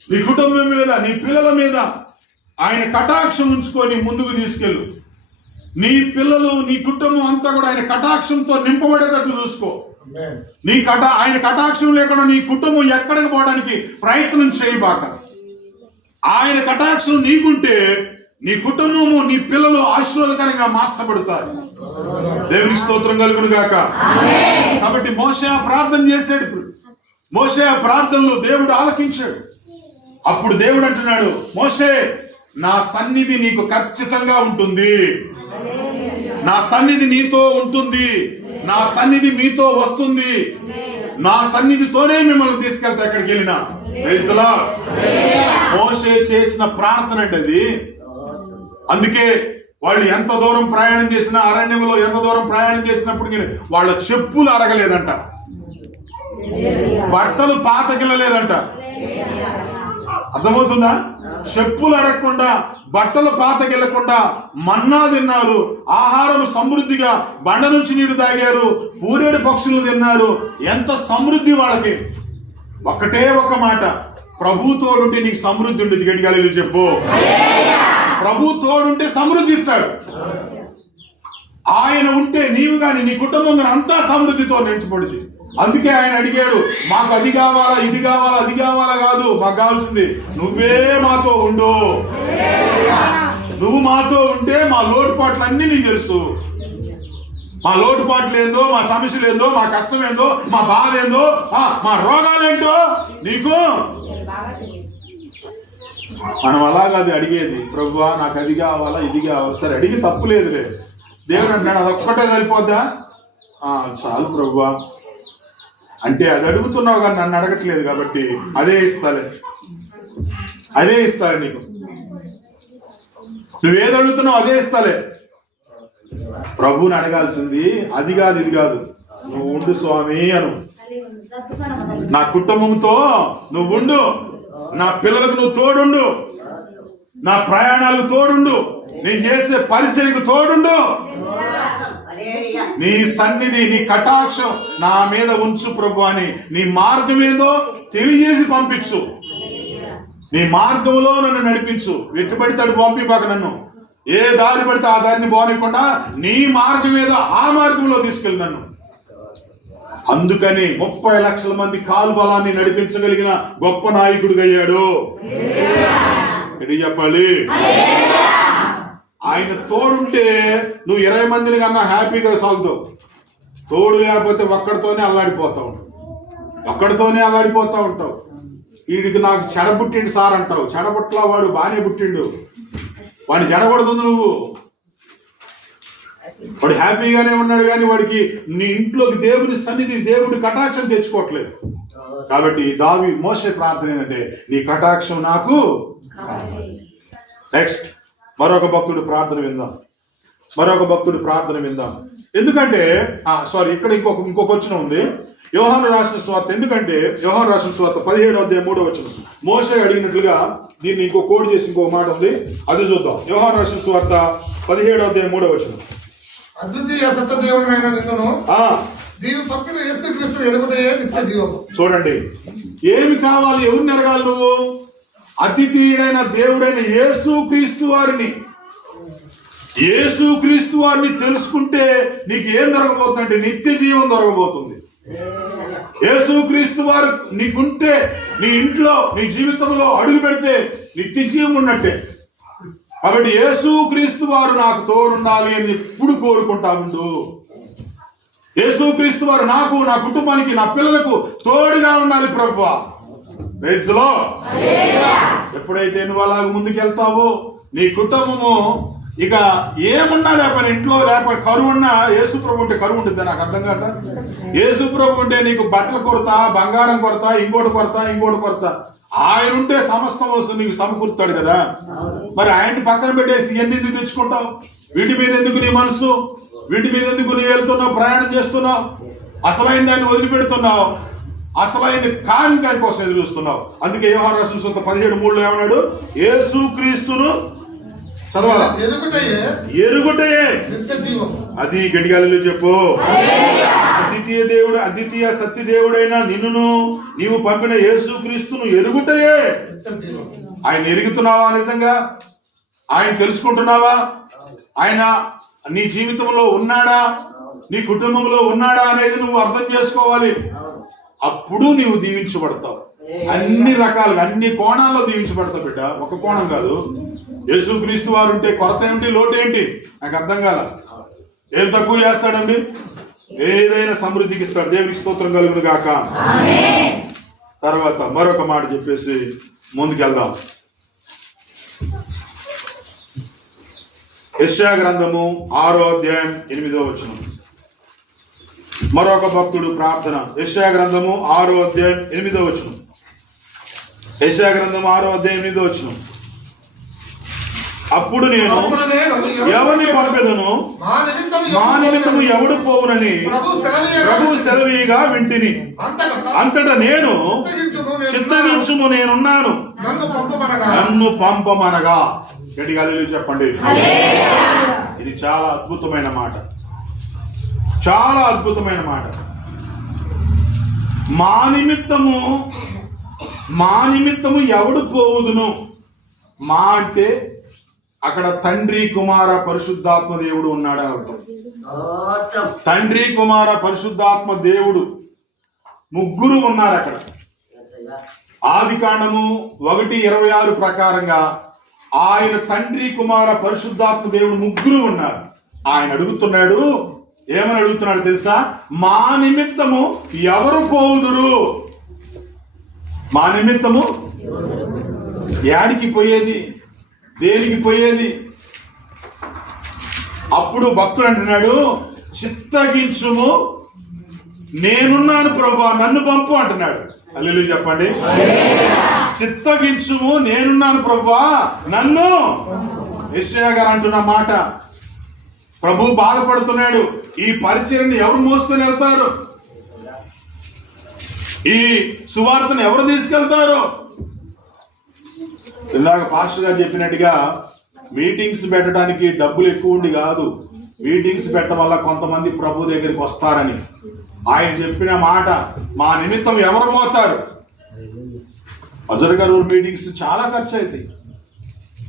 నీ కుటుంబం మీద, నీ పిల్లల మీద ఆయన కటాక్షం ఉంచుకొని ముందుకు తీసుకెళ్ళు. నీ పిల్లలు, నీ కుటుంబం అంతా కూడా ఆయన కటాక్షంతో నింపబడేటట్లు చూసుకో. ఆయన కటాక్షం లేకుండా నీ కుటుంబం ఎక్కడికి పోవడానికి ప్రయత్నం చేయబాక. ఆయన కటాక్షం నీకుంటే నీ కుటుంబము, నీ పిల్లలు ఆశీర్వాదకరంగా మార్చబడతారు. దేవునికి స్తోత్రం కలుగును గాక. కాబట్టి మోషే ప్రార్థన చేశాడు. మోషే ప్రార్థనలు దేవుడు ఆలకించాడు. అప్పుడు దేవుడు అంటున్నాడు, మోషే, నా సన్నిధి నీకు ఖచ్చితంగా ఉంటుంది, నా సన్నిధి నీతో ఉంటుంది, నా సన్నిధి మీతో వస్తుంది, నా సన్నిధితోనే మిమ్మల్ని తీసుకెళ్తా ఎక్కడికి వెళ్ళినా. Praise lord. మోషే చేసిన ప్రార్థన అంటే అది. అందుకే వాళ్ళు ఎంత దూరం ప్రయాణం చేసినా, అరణ్యంలో ఎంత దూరం ప్రయాణం చేసినప్పుడు వాళ్ళ చెప్పులు అరగలేదంట, బట్టలు పాతకిల్లలేదంట. అర్థమవుతుందా? చెప్పులు అరగకుండా, బట్టలు పాతకెళ్లకుండా మన్నా తిన్నారు, ఆహారం సమృద్ధిగా, బండ నుంచి నీళ్లు తాగారు, పూరేడు పక్షులు తిన్నారు. ఎంత సమృద్ధి వాళ్ళకి. ఒకటే ఒక మాట, ప్రభు తోడుంటే నీకు సమృద్ధి ఉండేది. గడిగాలి చెప్పు, ప్రభు తోడుంటే సమృద్ధి ఇస్తాడు. ఆయన ఉంటే నీవు గాని, నీ కుటుంబం గాని అంతా సమృద్ధితో నించబడింది. అందుకే ఆయన అడిగాడు, మాకు అది కావాలా, ఇది కావాలా, అది కావాలా కాదు, మాకు కావాల్సింది నువ్వే మాతో ఉండు. నువ్వు మాతో ఉంటే మా లోటుపాట్లు అన్ని నీకు తెలుసు. మా లోటుపాట్లు ఏందో, మా సమస్యలు ఏందో, మా కష్టం ఏందో, మా బాధ ఏందో, మా రోగాలేంటో నీకు. మనం అలాగది అడిగేది, ప్రభువా నాకు అది కావాలా, ఇది కావాలా. సరే అడిగి తప్పులేదులే. దేవుడు అంటాడు, అదొక్కటే సరిపోద్దా? చాలు ప్రభువా అంటే. అది అడుగుతున్నావు కానీ నన్ను అడగట్లేదు కాబట్టి అదే ఇస్తాలే, అదే ఇస్తాలే నీకు. నువ్వేది అడుగుతున్నావు అదే ఇస్తాలే. ప్రభువుని అడగాల్సింది అది కాదు, ఇది కాదు. నువ్వు ఉండు స్వామి అను. నా కుటుంబంతో నువ్వు ఉండు, నా పిల్లలకు నువ్వు తోడుండు, నా ప్రయాణాలకు తోడుండు, నేను చేసే పరిచయకు తోడుండు. నీ సన్నిధి, నీ కటాక్షం నా మీద ఉంచు ప్రభు అని నీ మార్గం ఏదో తెలియజేసి పంపించు. నీ మార్గంలో నన్ను నడిపించు. ఎటు పడితే పంపిపాక నన్ను. ఏ దారి పడితే ఆ దారిని పోనీయకుండా నీ మార్గం ఏదో ఆ మార్గంలో తీసుకెళ్ళి నన్ను. అందుకని 30 లక్షల మంది కాలు బలాన్ని నడిపించగలిగిన గొప్ప నాయకుడిగా అయ్యాడు. ఎడి చెప్పాలి. ఆయన తోడుంటే నువ్వు 20 మందిని కన్నా హ్యాపీగా సాగుతావు. తోడు లేకపోతే ఒక్కడితోనే అల్లాడిపోతా ఉంటావు. వీడికి నాకు చెడబుట్టిండు సార్ అంటావు. చెడబుట్లా వాడు బాగానే పుట్టిండు, వాడిని చెడగొడుతుంది నువ్వు. వాడు హ్యాపీగానే ఉన్నాడు కానీ వాడికి నీ ఇంట్లోకి దేవుని సన్నిధి, దేవుడి కటాక్షం తెచ్చుకోవట్లేదు. కాబట్టి మోషే ప్రార్థన ఏంటంటే, నీ కటాక్షం నాకు. నెక్స్ట్ మరొక భక్తుడి ప్రార్థన విందాం. ఎందుకంటే ఇక్కడ ఇంకొక వచనం ఉంది, యోహాను రాసిన సువార్త. ఎందుకంటే యోహాను రాసిన సువార్త 17వ అధ్యాయం 3వ వచనం. మోషే అడిగినట్లుగా దీన్ని ఇంకో కోడ్ చేసి ఇంకో మాట ఉంది, అది చూద్దాం. యోహాను రాసిన సువార్త 17వ అధ్యాయం 3వ వచనం. అద్వితీయ సత్యదేవుడైన నిన్నును నీవు పంపిన యేసుక్రీస్తు ఎరుగుటయే నిత్య జీవము. చూడండి, ఏమి కావాలి, ఎవరిని ఎరగాలి నువ్వు? అద్వితీయుడైన దేవుడైన యేసుక్రీస్తు వారిని తెలుసుకుంటే నీకు ఏం దొరకబోతుందంటే నిత్య జీవం దొరకబోతుంది. యేసుక్రీస్తు వారు నీకుంటే నీ ఇంట్లో నీ జీవితంలో అడుగు పెడితే నిత్య జీవం ఉన్నట్టే. కాబట్టి యేసుక్రీస్తు వారు నాకు తోడుండాలి అని ఎప్పుడు కోరుకుంటా ఉండు. యేసుక్రీస్తు వారు నాకు, నా కుటుంబానికి, నా పిల్లలకు తోడుగా ఉండాలి ప్రభువా. Praise the lord. ఎప్పుడైతే నువ్వు అలాగ ముందుకెళ్తావో నీ కుటుంబము ఇక ఏమున్నా లేకపోయినా, ఇంట్లో లేకపోతే కరువు ఉన్నా, యేసు ప్రభు ఉంటే కరువు ఉంటుంది. నాకు అర్థం కాక, యేసు ప్రభు ఉంటే నీకు బట్టల కొరత, బంగారం కొరత, ఇంకోటి కొరత. ఆయన ఉంటే సమస్తం వస్తుంది, నీకు సమకూరుతాడు కదా. మరి ఆయన్ని పక్కన పెట్టేసి ఇవన్నీ ఎందుకు తెచ్చుకుంటావు? వీటి మీద ఎందుకు నీ మనసు? వీటి మీద ఎందుకు నీ వెళ్తున్నావు, ప్రయాణం చేస్తున్నావు? అసలైన దాన్ని వదిలిపెడుతున్నావు, అసలైన కాని దాని కోసం ఎదురు చూస్తున్నావు. అందుకే యోహాను రాసిన సువార్త 17:3 ఏమన్నాడు? యేసుక్రీస్తును చదవాలా? ఎరుగుటయే అది గట్టిగా చెప్పు. అద్వితీయ సత్య దేవుడైన నిన్నును నీవు పంపిన యేసుక్రీస్తును ఎరుగుటయే. ఆయన ఎరుగుతున్నావా? నిజంగా ఆయన తెలుసుకుంటున్నావా? ఆయన నీ జీవితంలో ఉన్నాడా, నీ కుటుంబంలో ఉన్నాడా అనేది నువ్వు అర్థం చేసుకోవాలి. అప్పుడు నీవు దీవించబడతావు. అన్ని రకాలుగా, అన్ని కోణాల్లో దీవించబడతావు బిడ్డ. ఒక కోణం కాదు. యేసుక్రీస్తు వారు ఉంటే కొరత ఏంటి, లోటు ఏంటి? నాకు అర్థం కాల. ఏం తక్కువ చేస్తాడండి? ఏదైనా సమృద్ధికి ఇస్తాడు. దేవునికి స్తోత్రం కలుగును గాక. తర్వాత మరొక మాట చెప్పేసి ముందుకెళ్దాం. యెషయా గ్రంథము 6వ అధ్యాయం 8వ వచనం. మరొక భక్తుడు ప్రార్థన. యెషయా గ్రంథము 6వ అధ్యాయం 8వ వచనం. యెషయా గ్రంథము 6వ అధ్యాయం 8వ వచనం. అప్పుడు నేను ఎవరిని పంపెదను, మా నిమిత్తము ఎవడు పోవునని ప్రభు సెలవీగా వింటిని. అంతటా నేను చిత్తగించుము, నేనున్నాను, నన్ను పంపమనగా. గట్టిగా హల్లెలూయా చెప్పండి. ఇది చాలా అద్భుతమైన మాట, చాలా అద్భుతమైన మాట. మా నిమిత్తము ఎవడు పోవుదును. మా అంటే అక్కడ తండ్రి, కుమార, పరిశుద్ధాత్మ దేవుడు ఉన్నాడని అర్థం. తండ్రి, కుమార, పరిశుద్ధాత్మ దేవుడు ముగ్గురు ఉన్నారు అక్కడ. ఆదికాండము 1:26 ప్రకారంగా ఆయన తండ్రి, కుమార, పరిశుద్ధాత్మ దేవుడు ముగ్గురు ఉన్నారు. ఆయన అడుగుతున్నాడు, ఏమని అడుగుతున్నాడు తెలుసా? మా నిమిత్తము ఎవరు పోవుదురు? మా నిమిత్తము యాడికి పోయేది, దేనికి పోయేది? అప్పుడు భక్తుడు అంటున్నాడు, చిత్తగించుము, నేనున్నాను ప్రభువా, నన్ను పంపు అంటున్నాడు. హల్లెలూయా చెప్పండి. చిత్తగించుము, నేనున్నాను ప్రభువా, నన్ను. యెషయా గారు అంటున్న మాట. ప్రభు బాధపడుతున్నాడు. ఈ పరిచర్యని ఎవరు మోసుకొని వెళ్తారు? ఈ సువార్తను ఎవరు తీసుకెళ్తారు? ఇందాక పాస్టర్ గారు చెప్పినట్టుగా మీటింగ్స్ పెట్టడానికి డబ్బులు ఎక్కువ ఉండి కాదు, మీటింగ్స్ పెట్టడం వల్ల కొంతమంది ప్రభు దగ్గరికి వస్తారని. ఆయన చెప్పిన మాట, మా నిమిత్తం ఎవరు పోతారు? వజ్రగరువురు మీటింగ్స్ చాలా ఖర్చు అవుతాయి.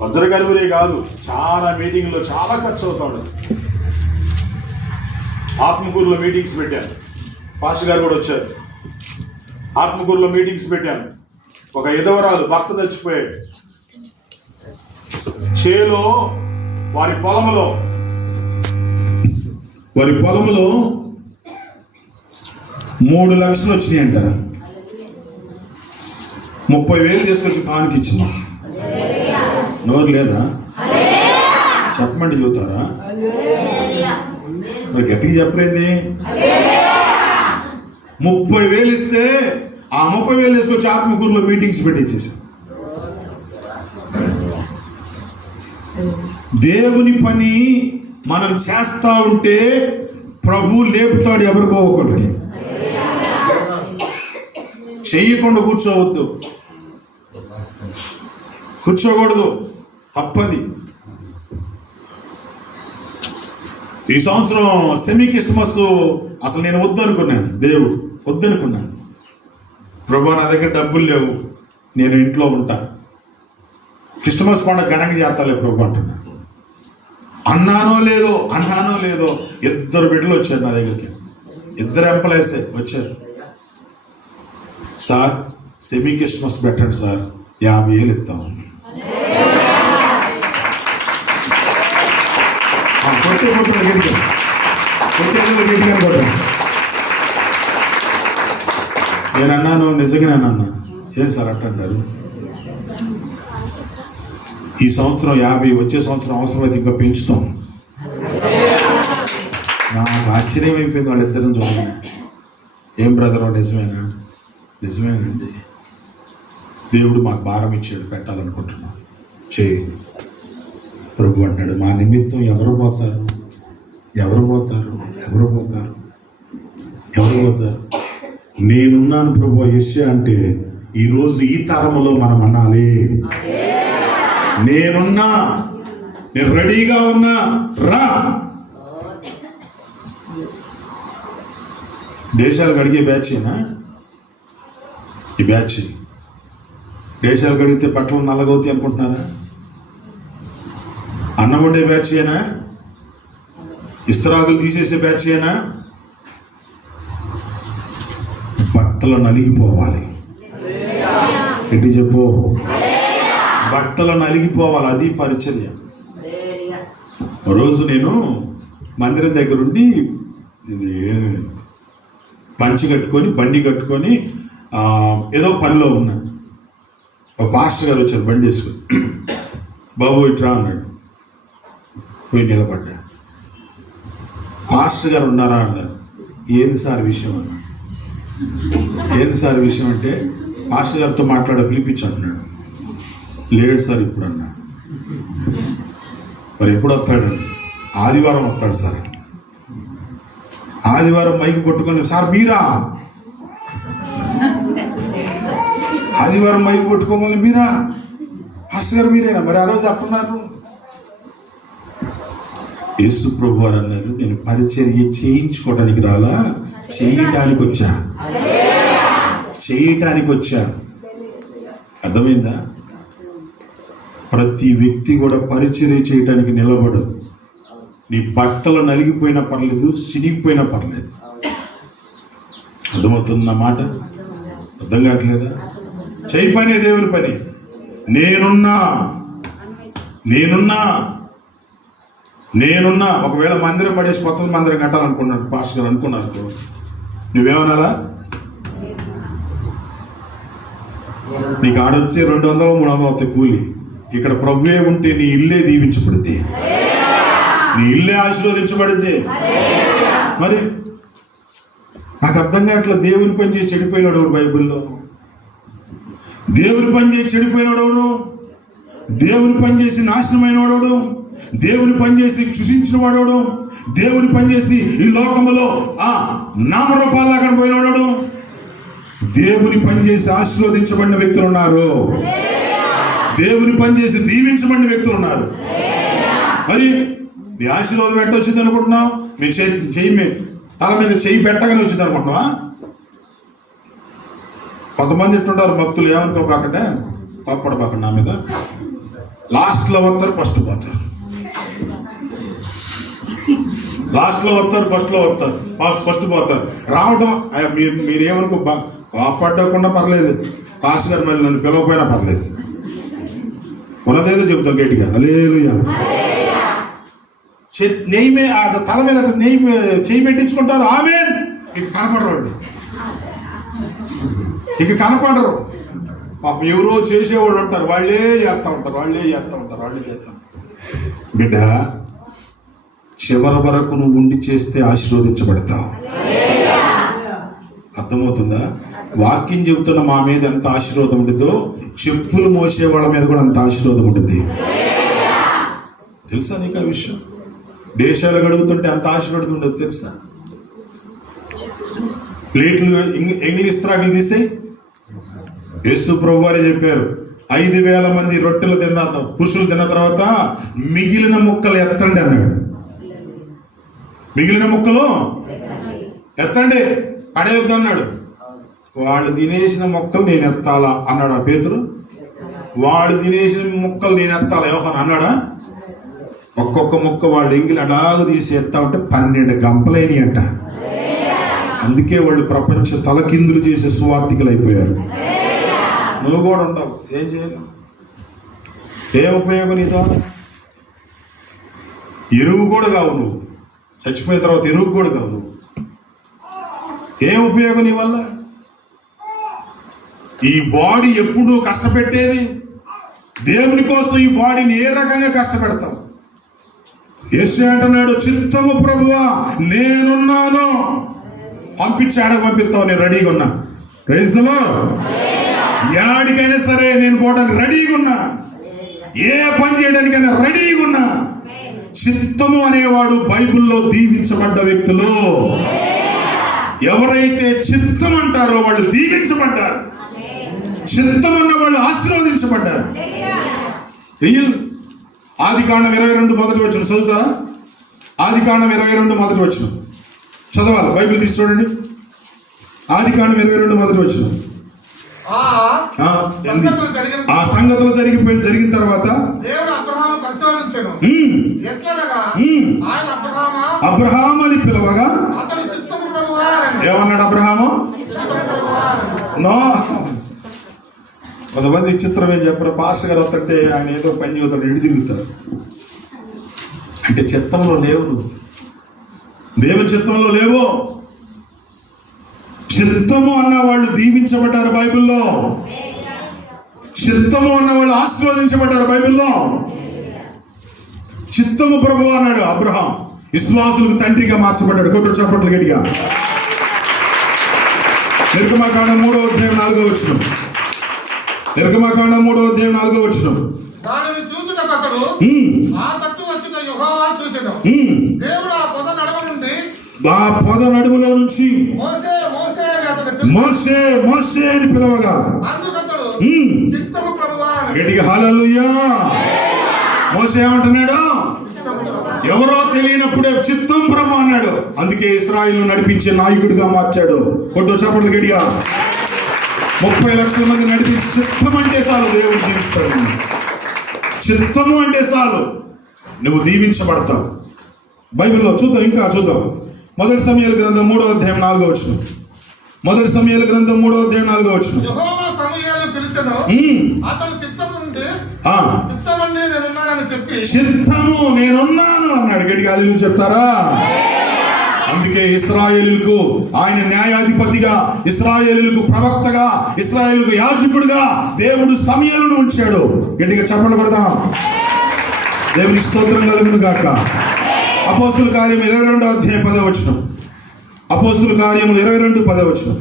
వజ్రగరువురే కాదు, చాలా మీటింగ్లో చాలా ఖర్చు అవుతాడు. ఆత్మకూరులో మీటింగ్స్ పెట్టాను, పాస్టర్ గారు కూడా వచ్చారు. ఆత్మకూరులో మీటింగ్స్ పెట్టాను. ఒక విధవరాలు భర్త చచ్చిపోయాడు. చేలో వారి పొలములో 3 లక్షలు వచ్చినాయంట. 30,000 తీసుకొచ్చి కానుక ఇచ్చింది. నోరు లేదా? చెప్పమంటే చూతారా? మరి గట్టిగా చెప్పలేంది. 30,000 ఇస్తే ఆ 30,000 తీసుకొచ్చి ఆత్మకూరులో మీటింగ్స్ పెట్టించేసి, దేవుని పని మనం చేస్తా ఉంటే ప్రభు లేపుతాడు ఎవరికో ఒకటికి. చెయ్యకుండా కూర్చోవద్దు, కూర్చోకూడదు, తప్పది. ఈ సంవత్సరం సెమీ క్రిస్మస్ అసలు నేను వద్దనుకున్నాను, దేవుడు వద్దనుకున్నాను. ప్రభు నా దగ్గర డబ్బులు లేవు, నేను ఇంట్లో ఉంటా, క్రిస్మస్ పండుగ ఘనంగా చేస్తాలే ప్రభు అంటున్నా. అన్నానో లేదో 2 బిడ్డలు వచ్చారు నా దగ్గరికి. 2 ఎంప్లాయీస్ వచ్చారు. సార్ సెమీ క్రిస్మస్ పెట్టండి సార్, 50,000 ఇస్తాం. కొట్టేది గట్టిగా కొట్టాను. నేను అన్నాను, నిజంగానే అన్నా, ఏం సార్ అంటారు, ఈ సంవత్సరం 50, వచ్చే సంవత్సరం అవసరమైతే ఇంకా పెంచుతాం. నాకు ఆశ్చర్యం అయిపోయింది వాళ్ళిద్దరిని చూడగానే. ఏం బ్రదర్, నిజమేనా? నిజమేనండి, దేవుడు మాకు భారం ఇచ్చాడు, పెట్టాలనుకుంటున్నాం, చేయి. ప్రభు అంటాడు, మా నిమిత్తం ఎవరు పోతారు? ఎవరు పోతారు? ఎవరు పోతారు? ఎవరు పోతారు? నేనున్నాను ప్రభు. యెషయా అంటే ఈరోజు ఈ తరములో మనం అనాలి, నేనున్నా, నేను రెడీగా ఉన్నా, రా. దేశాలు గడిగే బ్యాచేనా ఈ బ్యాచ్? దేశాలు గడిగితే బట్టలు నల్లగవుతాయి అనుకుంటున్నారా? అన్నం వండే బ్యాచ్ ఏనా? ఇస్త్రాగులు తీసేసే బ్యాచ్ ఏనా? బట్టలు నలిగిపోవాలి. ఎట్టి చెప్పు, బట్టలు నలిగిపోవాలి. అది పరిచర్య. రోజు నేను మందిరం దగ్గర ఉండి ఇది పంచి కట్టుకొని, బండి కట్టుకొని ఏదో పనిలో ఉన్నా. ఒక పాస్టర్ గారు వచ్చారు బండి వేసుకొని. బాబు ఇట్రా అన్నాడు. పోయి నిలబడ్డా. పాస్టర్ గారు ఉన్నారా అన్నారు. ఏది సార్ విషయం అన్నాడు. ఏది సార్ విషయం అంటే, పాస్టర్ గారితో పిలిపించి అంటున్నాడు. లేడు సార్ ఇప్పుడు అన్నాడు. మరి ఎప్పుడు వస్తాడు? ఆదివారం వస్తాడు సార్. ఆదివారం మైకి కొట్టుకొని, సార్ మీరా? ఆదివారం మైకి కొట్టుకోమని మీరా? పాస్టర్ గారు మీరేనా? మరి ఆ రోజు అప్పున్నారు. యేసు ప్రభు వారు అన్నారు, నేను పరిచర్య చేయించుకోవడానికి రాలా, చేయటానికి వచ్చా. చేయటానికి వచ్చా. అర్థమైందా? ప్రతి వ్యక్తి కూడా పరిచర్య చేయటానికి నిలబడు. నీ బట్టలు నలిగిపోయినా పర్లేదు, సినిగిపోయినా పర్లేదు. అర్థమవుతుంది నా మాట? అర్థం కావట్లేదా? చేయి పనే దేవుని పని. నేనున్నా, నేనున్నా, నేనున్నా. ఒకవేళ మందిరం పడేసి కొత్త మందిరం కట్టాలనుకున్నాడు పాస్టర్ గారు, అనుకున్నారు, నువ్వేమనాలా? నీకు ఆడొచ్చే 200, 300 వస్తాయి కూలి. ఇక్కడ ప్రభువే ఉంటే నీ ఇల్లే దీవించబడితే, నీ ఇల్లే ఆశీర్వదించబడితే. మరి నాకు అర్థం కావట్లా, దేవుని పని చేసి చెడిపోయినాడు ఎవడు బైబిల్లో? దేవుని పని చేసి చెడిపోయినాడు ఎవడు? దేవుని పని చేసి నాశనమైన వాడు? దేవుని పని చేసి సృష్టించిన వాడు? దేవుని పని చేసి ఈ లోకంలో నామరూపాల్లా కనిపోయినాడు? దేవుని పని చేసి ఆశీర్వదించబడిన వ్యక్తులు ఉన్నారు. దేవుని పని చేసి దీవించబడిన వ్యక్తులు ఉన్నారు. మరి నీ ఆశీర్వాదం ఎట్ట వచ్చింది అనుకుంటున్నావు? మీ చెయ్యి తల మీద చెయ్యి పెట్టగానే వచ్చింది అనుకుంటున్నావా? కొంతమంది ఇట్టుంటారు భక్తులు, ఏమనుకోకండి, కోప్పడబాకండి నా మీద. లాస్ట్లో వస్తారు, ఫస్ట్ పోతారు. లాస్ట్లో వస్తారు, ఫస్ట్లో వస్తారు, ఫస్ట్ పోతారు. రావడం మీరేమనుకో, కోప్పడకుండా పర్లేదు. పాస్ గారు మరి నన్ను పిలవపోయినా పర్లేదు, ఉన్నదేదో చెబుతాం గట్టిగా, హల్లెలూయా. నెయ్యి తల మీద నెయ్యి చెయ్యి పెట్టించుకుంటారు. ఆమేన్. ఇక కనపడరు వాళ్ళు, ఇక కనపడరు. పాపం ఎవరో చేసేవాళ్ళు ఉంటారు, వాళ్ళే చేస్తూ ఉంటారు, వాళ్ళే చేస్తూ ఉంటారు, వాళ్ళే చేస్తాం. బిడ్డ, చివరి వరకు నువ్వు ఉండి చేస్తే ఆశీర్వదించబడతావు. అర్థమవుతుందా? వాక్యం చెబుతున్న మా మీద ఎంత ఆశీర్వాదం ఉంటుందో, చెప్పులు మోసే వాళ్ళ మీద కూడా అంత ఆశీర్వాదం ఉంటుంది. తెలుసా నీకు ఆ విషయం? దేశాలు గడుగుతుంటే అంత ఆశీర్వాదం ఉండదు తెలుసా? ప్లేట్లు ఇంగ్లీష్ త్రాగులు తీసేయి. యేసు ప్రభు వారే చెప్పారు, 5,000 మంది రొట్టెలు పురుషులు తిన్న తర్వాత మిగిలిన ముక్కలు ఎత్తండి అన్నాడు. మిగిలిన ముక్కలు ఎత్తండి, పడేయొద్దు అన్నాడు. వాళ్ళు తినేసిన మొక్కలు నేను ఎత్తాలా అన్నాడా పేతురు? వాడు తినేసిన ముక్కలు నేను ఎత్తాలా యోహాను అన్నాడా? ఒక్కొక్క ముక్క వాళ్ళు ఎంగిలి అడాగు తీసి ఎత్తా ఉంటే 12 గంపలైనవి అంట. అందుకే వాళ్ళు ప్రపంచ తలకిందులు చేసే సువార్థికులు అయిపోయారు. నువ్వు కూడా ఉండవు. ఏం చేయలేవు. ఏ ఉపయోగం నీ ద్వారా? ఎరువు కూడా కావు నువ్వు. చచ్చిపోయిన తర్వాత ఎరువు కూడా కావు నువ్వు. ఏం ఉపయోగం నీ వల్ల? ఈ బాడీ ఎప్పుడు కష్టపెట్టేది దేవుని కోసం. ఈ బాడీని ఏ రకంగా కష్టపెడతాం? యేసు అంటున్నాడు, చిత్తము ప్రభువా నేనున్నాను, పంపించాడు, పంపిస్తావు, నేను రెడీగా ఉన్నా. Praise the lord. యాడికైనా సరే నేను పోవడానికి రెడీగా ఉన్నా, ఏ పని చేయడానికైనా రెడీగా ఉన్నా. చిత్తము అనేవాడు బైబిల్లో దీవించబడ్డ వ్యక్తులు. ఎవరైతే చిత్తం అంటారో వాళ్ళు దీవించబడ్డారు. చిత్తం అన్న వాళ్ళు ఆశీర్వదించబడ్డారు. ఆదికాండం 22 మొదటి వచనం చదువుతారా? ఆదికాండం 22 మొదటి వచనం చదవాలి. బైబిల్ తీసి చూడండి. ఆదికాండం 22 మొదటి వచనం. ఆ సంగతులు జరిగిన తర్వాత అబ్రహాము అని పిలవగా ఏమన్నాడు అబ్రహాము? నో. కొంతమంది చిత్రం ఏం చెప్పరు, పాస్టర్ గారు వస్తుంటే ఆయన ఏదో పని చదువుతాడు, ఇడి తిరుగుతారు. అంటే చిత్తంలో లేవు నువ్వు, దేవుని చిత్తంలో లేవు. చిత్తము అన్న వాళ్ళు దీవించబడ్డారు బైబిల్లో. చిత్తము అన్న వాళ్ళు ఆశీర్వదించబడ్డారు బైబిల్లో. చిత్తము ప్రభు అన్నాడు అబ్రహాం. విశ్వాసులకు తండ్రిగా మార్చబడ్డాడు. కొట్టు చప్పట్లు గట్టిగా. నిర్గమకాండం 3వ అధ్యాయం 4వ వచనం. నిర్గమకాండం 3వ అధ్యాయం 4వ వచనం. దానిని చూచుటకు అతడు ఆ తట్టు వచ్చిన యెహోవా చూసెను. దేవుడు ఆ పొద నడుములో నుంచి మోసే మోసే అని అతడు మోసే మోసే అని పిలవగా అందుకతడు చిత్తము ప్రభువా అని గట్టిగా హల్లెలూయా. మోసే ఏమంటున్నాడు? ఎవరో తెలియనప్పుడే చిత్తం ప్రభు అన్నాడు. అందుకే ఇశ్రాయేలును నడిపించే నాయకుడిగా మార్చాడు. కొట్టు చప్పట్లు గట్టిగా. 30 లక్షల మంది నడిపించి చిత్తం అంటే చాలు దేవుడు దీవిస్తాడు. చిత్తము అంటే చాలు నువ్వు దీవించబడతావు. బైబిల్లో చూద్దాం, ఇంకా చూద్దాం. మొదటి సమూయేలు గ్రంథం 3వ అధ్యాయం 4వ వచనం. మొదటి సమూయేలు గ్రంథం 3వ అధ్యాయం 4వ వచనం. యెహోవా సమూయేలును పిలిచెను. అతడు చిత్తము నుండి చిత్తమండి నేనున్నానని చెప్పి చిత్తము నేనున్నాను అన్నాడు. గట్టిగా హల్లెలూయా చెప్తారా? అందుకే ఇశ్రాయేలులకు ఆయన న్యాయాధిపతిగా, ఇశ్రాయేలులకు ప్రవక్తగా, ఇశ్రాయేలుకు యాజకుడిగా దేవుడు సమూయేలును ఉంచాడు. గట్టిగా చప్పట్లు కొడదాం. దేవునికి స్తోత్రం కలుగును గాక. అపోస్తుల కార్యం 22వ అధ్యాయం 10వ వచనం. అపోస్తుల కార్యములు 22 10వ వచనం.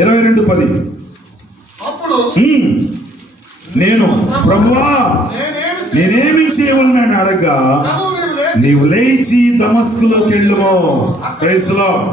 22:10. అప్పుడు నేను ప్రభువా నేనేమి చేయవలనని అడగగా నీవు లేచి దమస్కులోకి వెళ్ళుము. Praise the lord.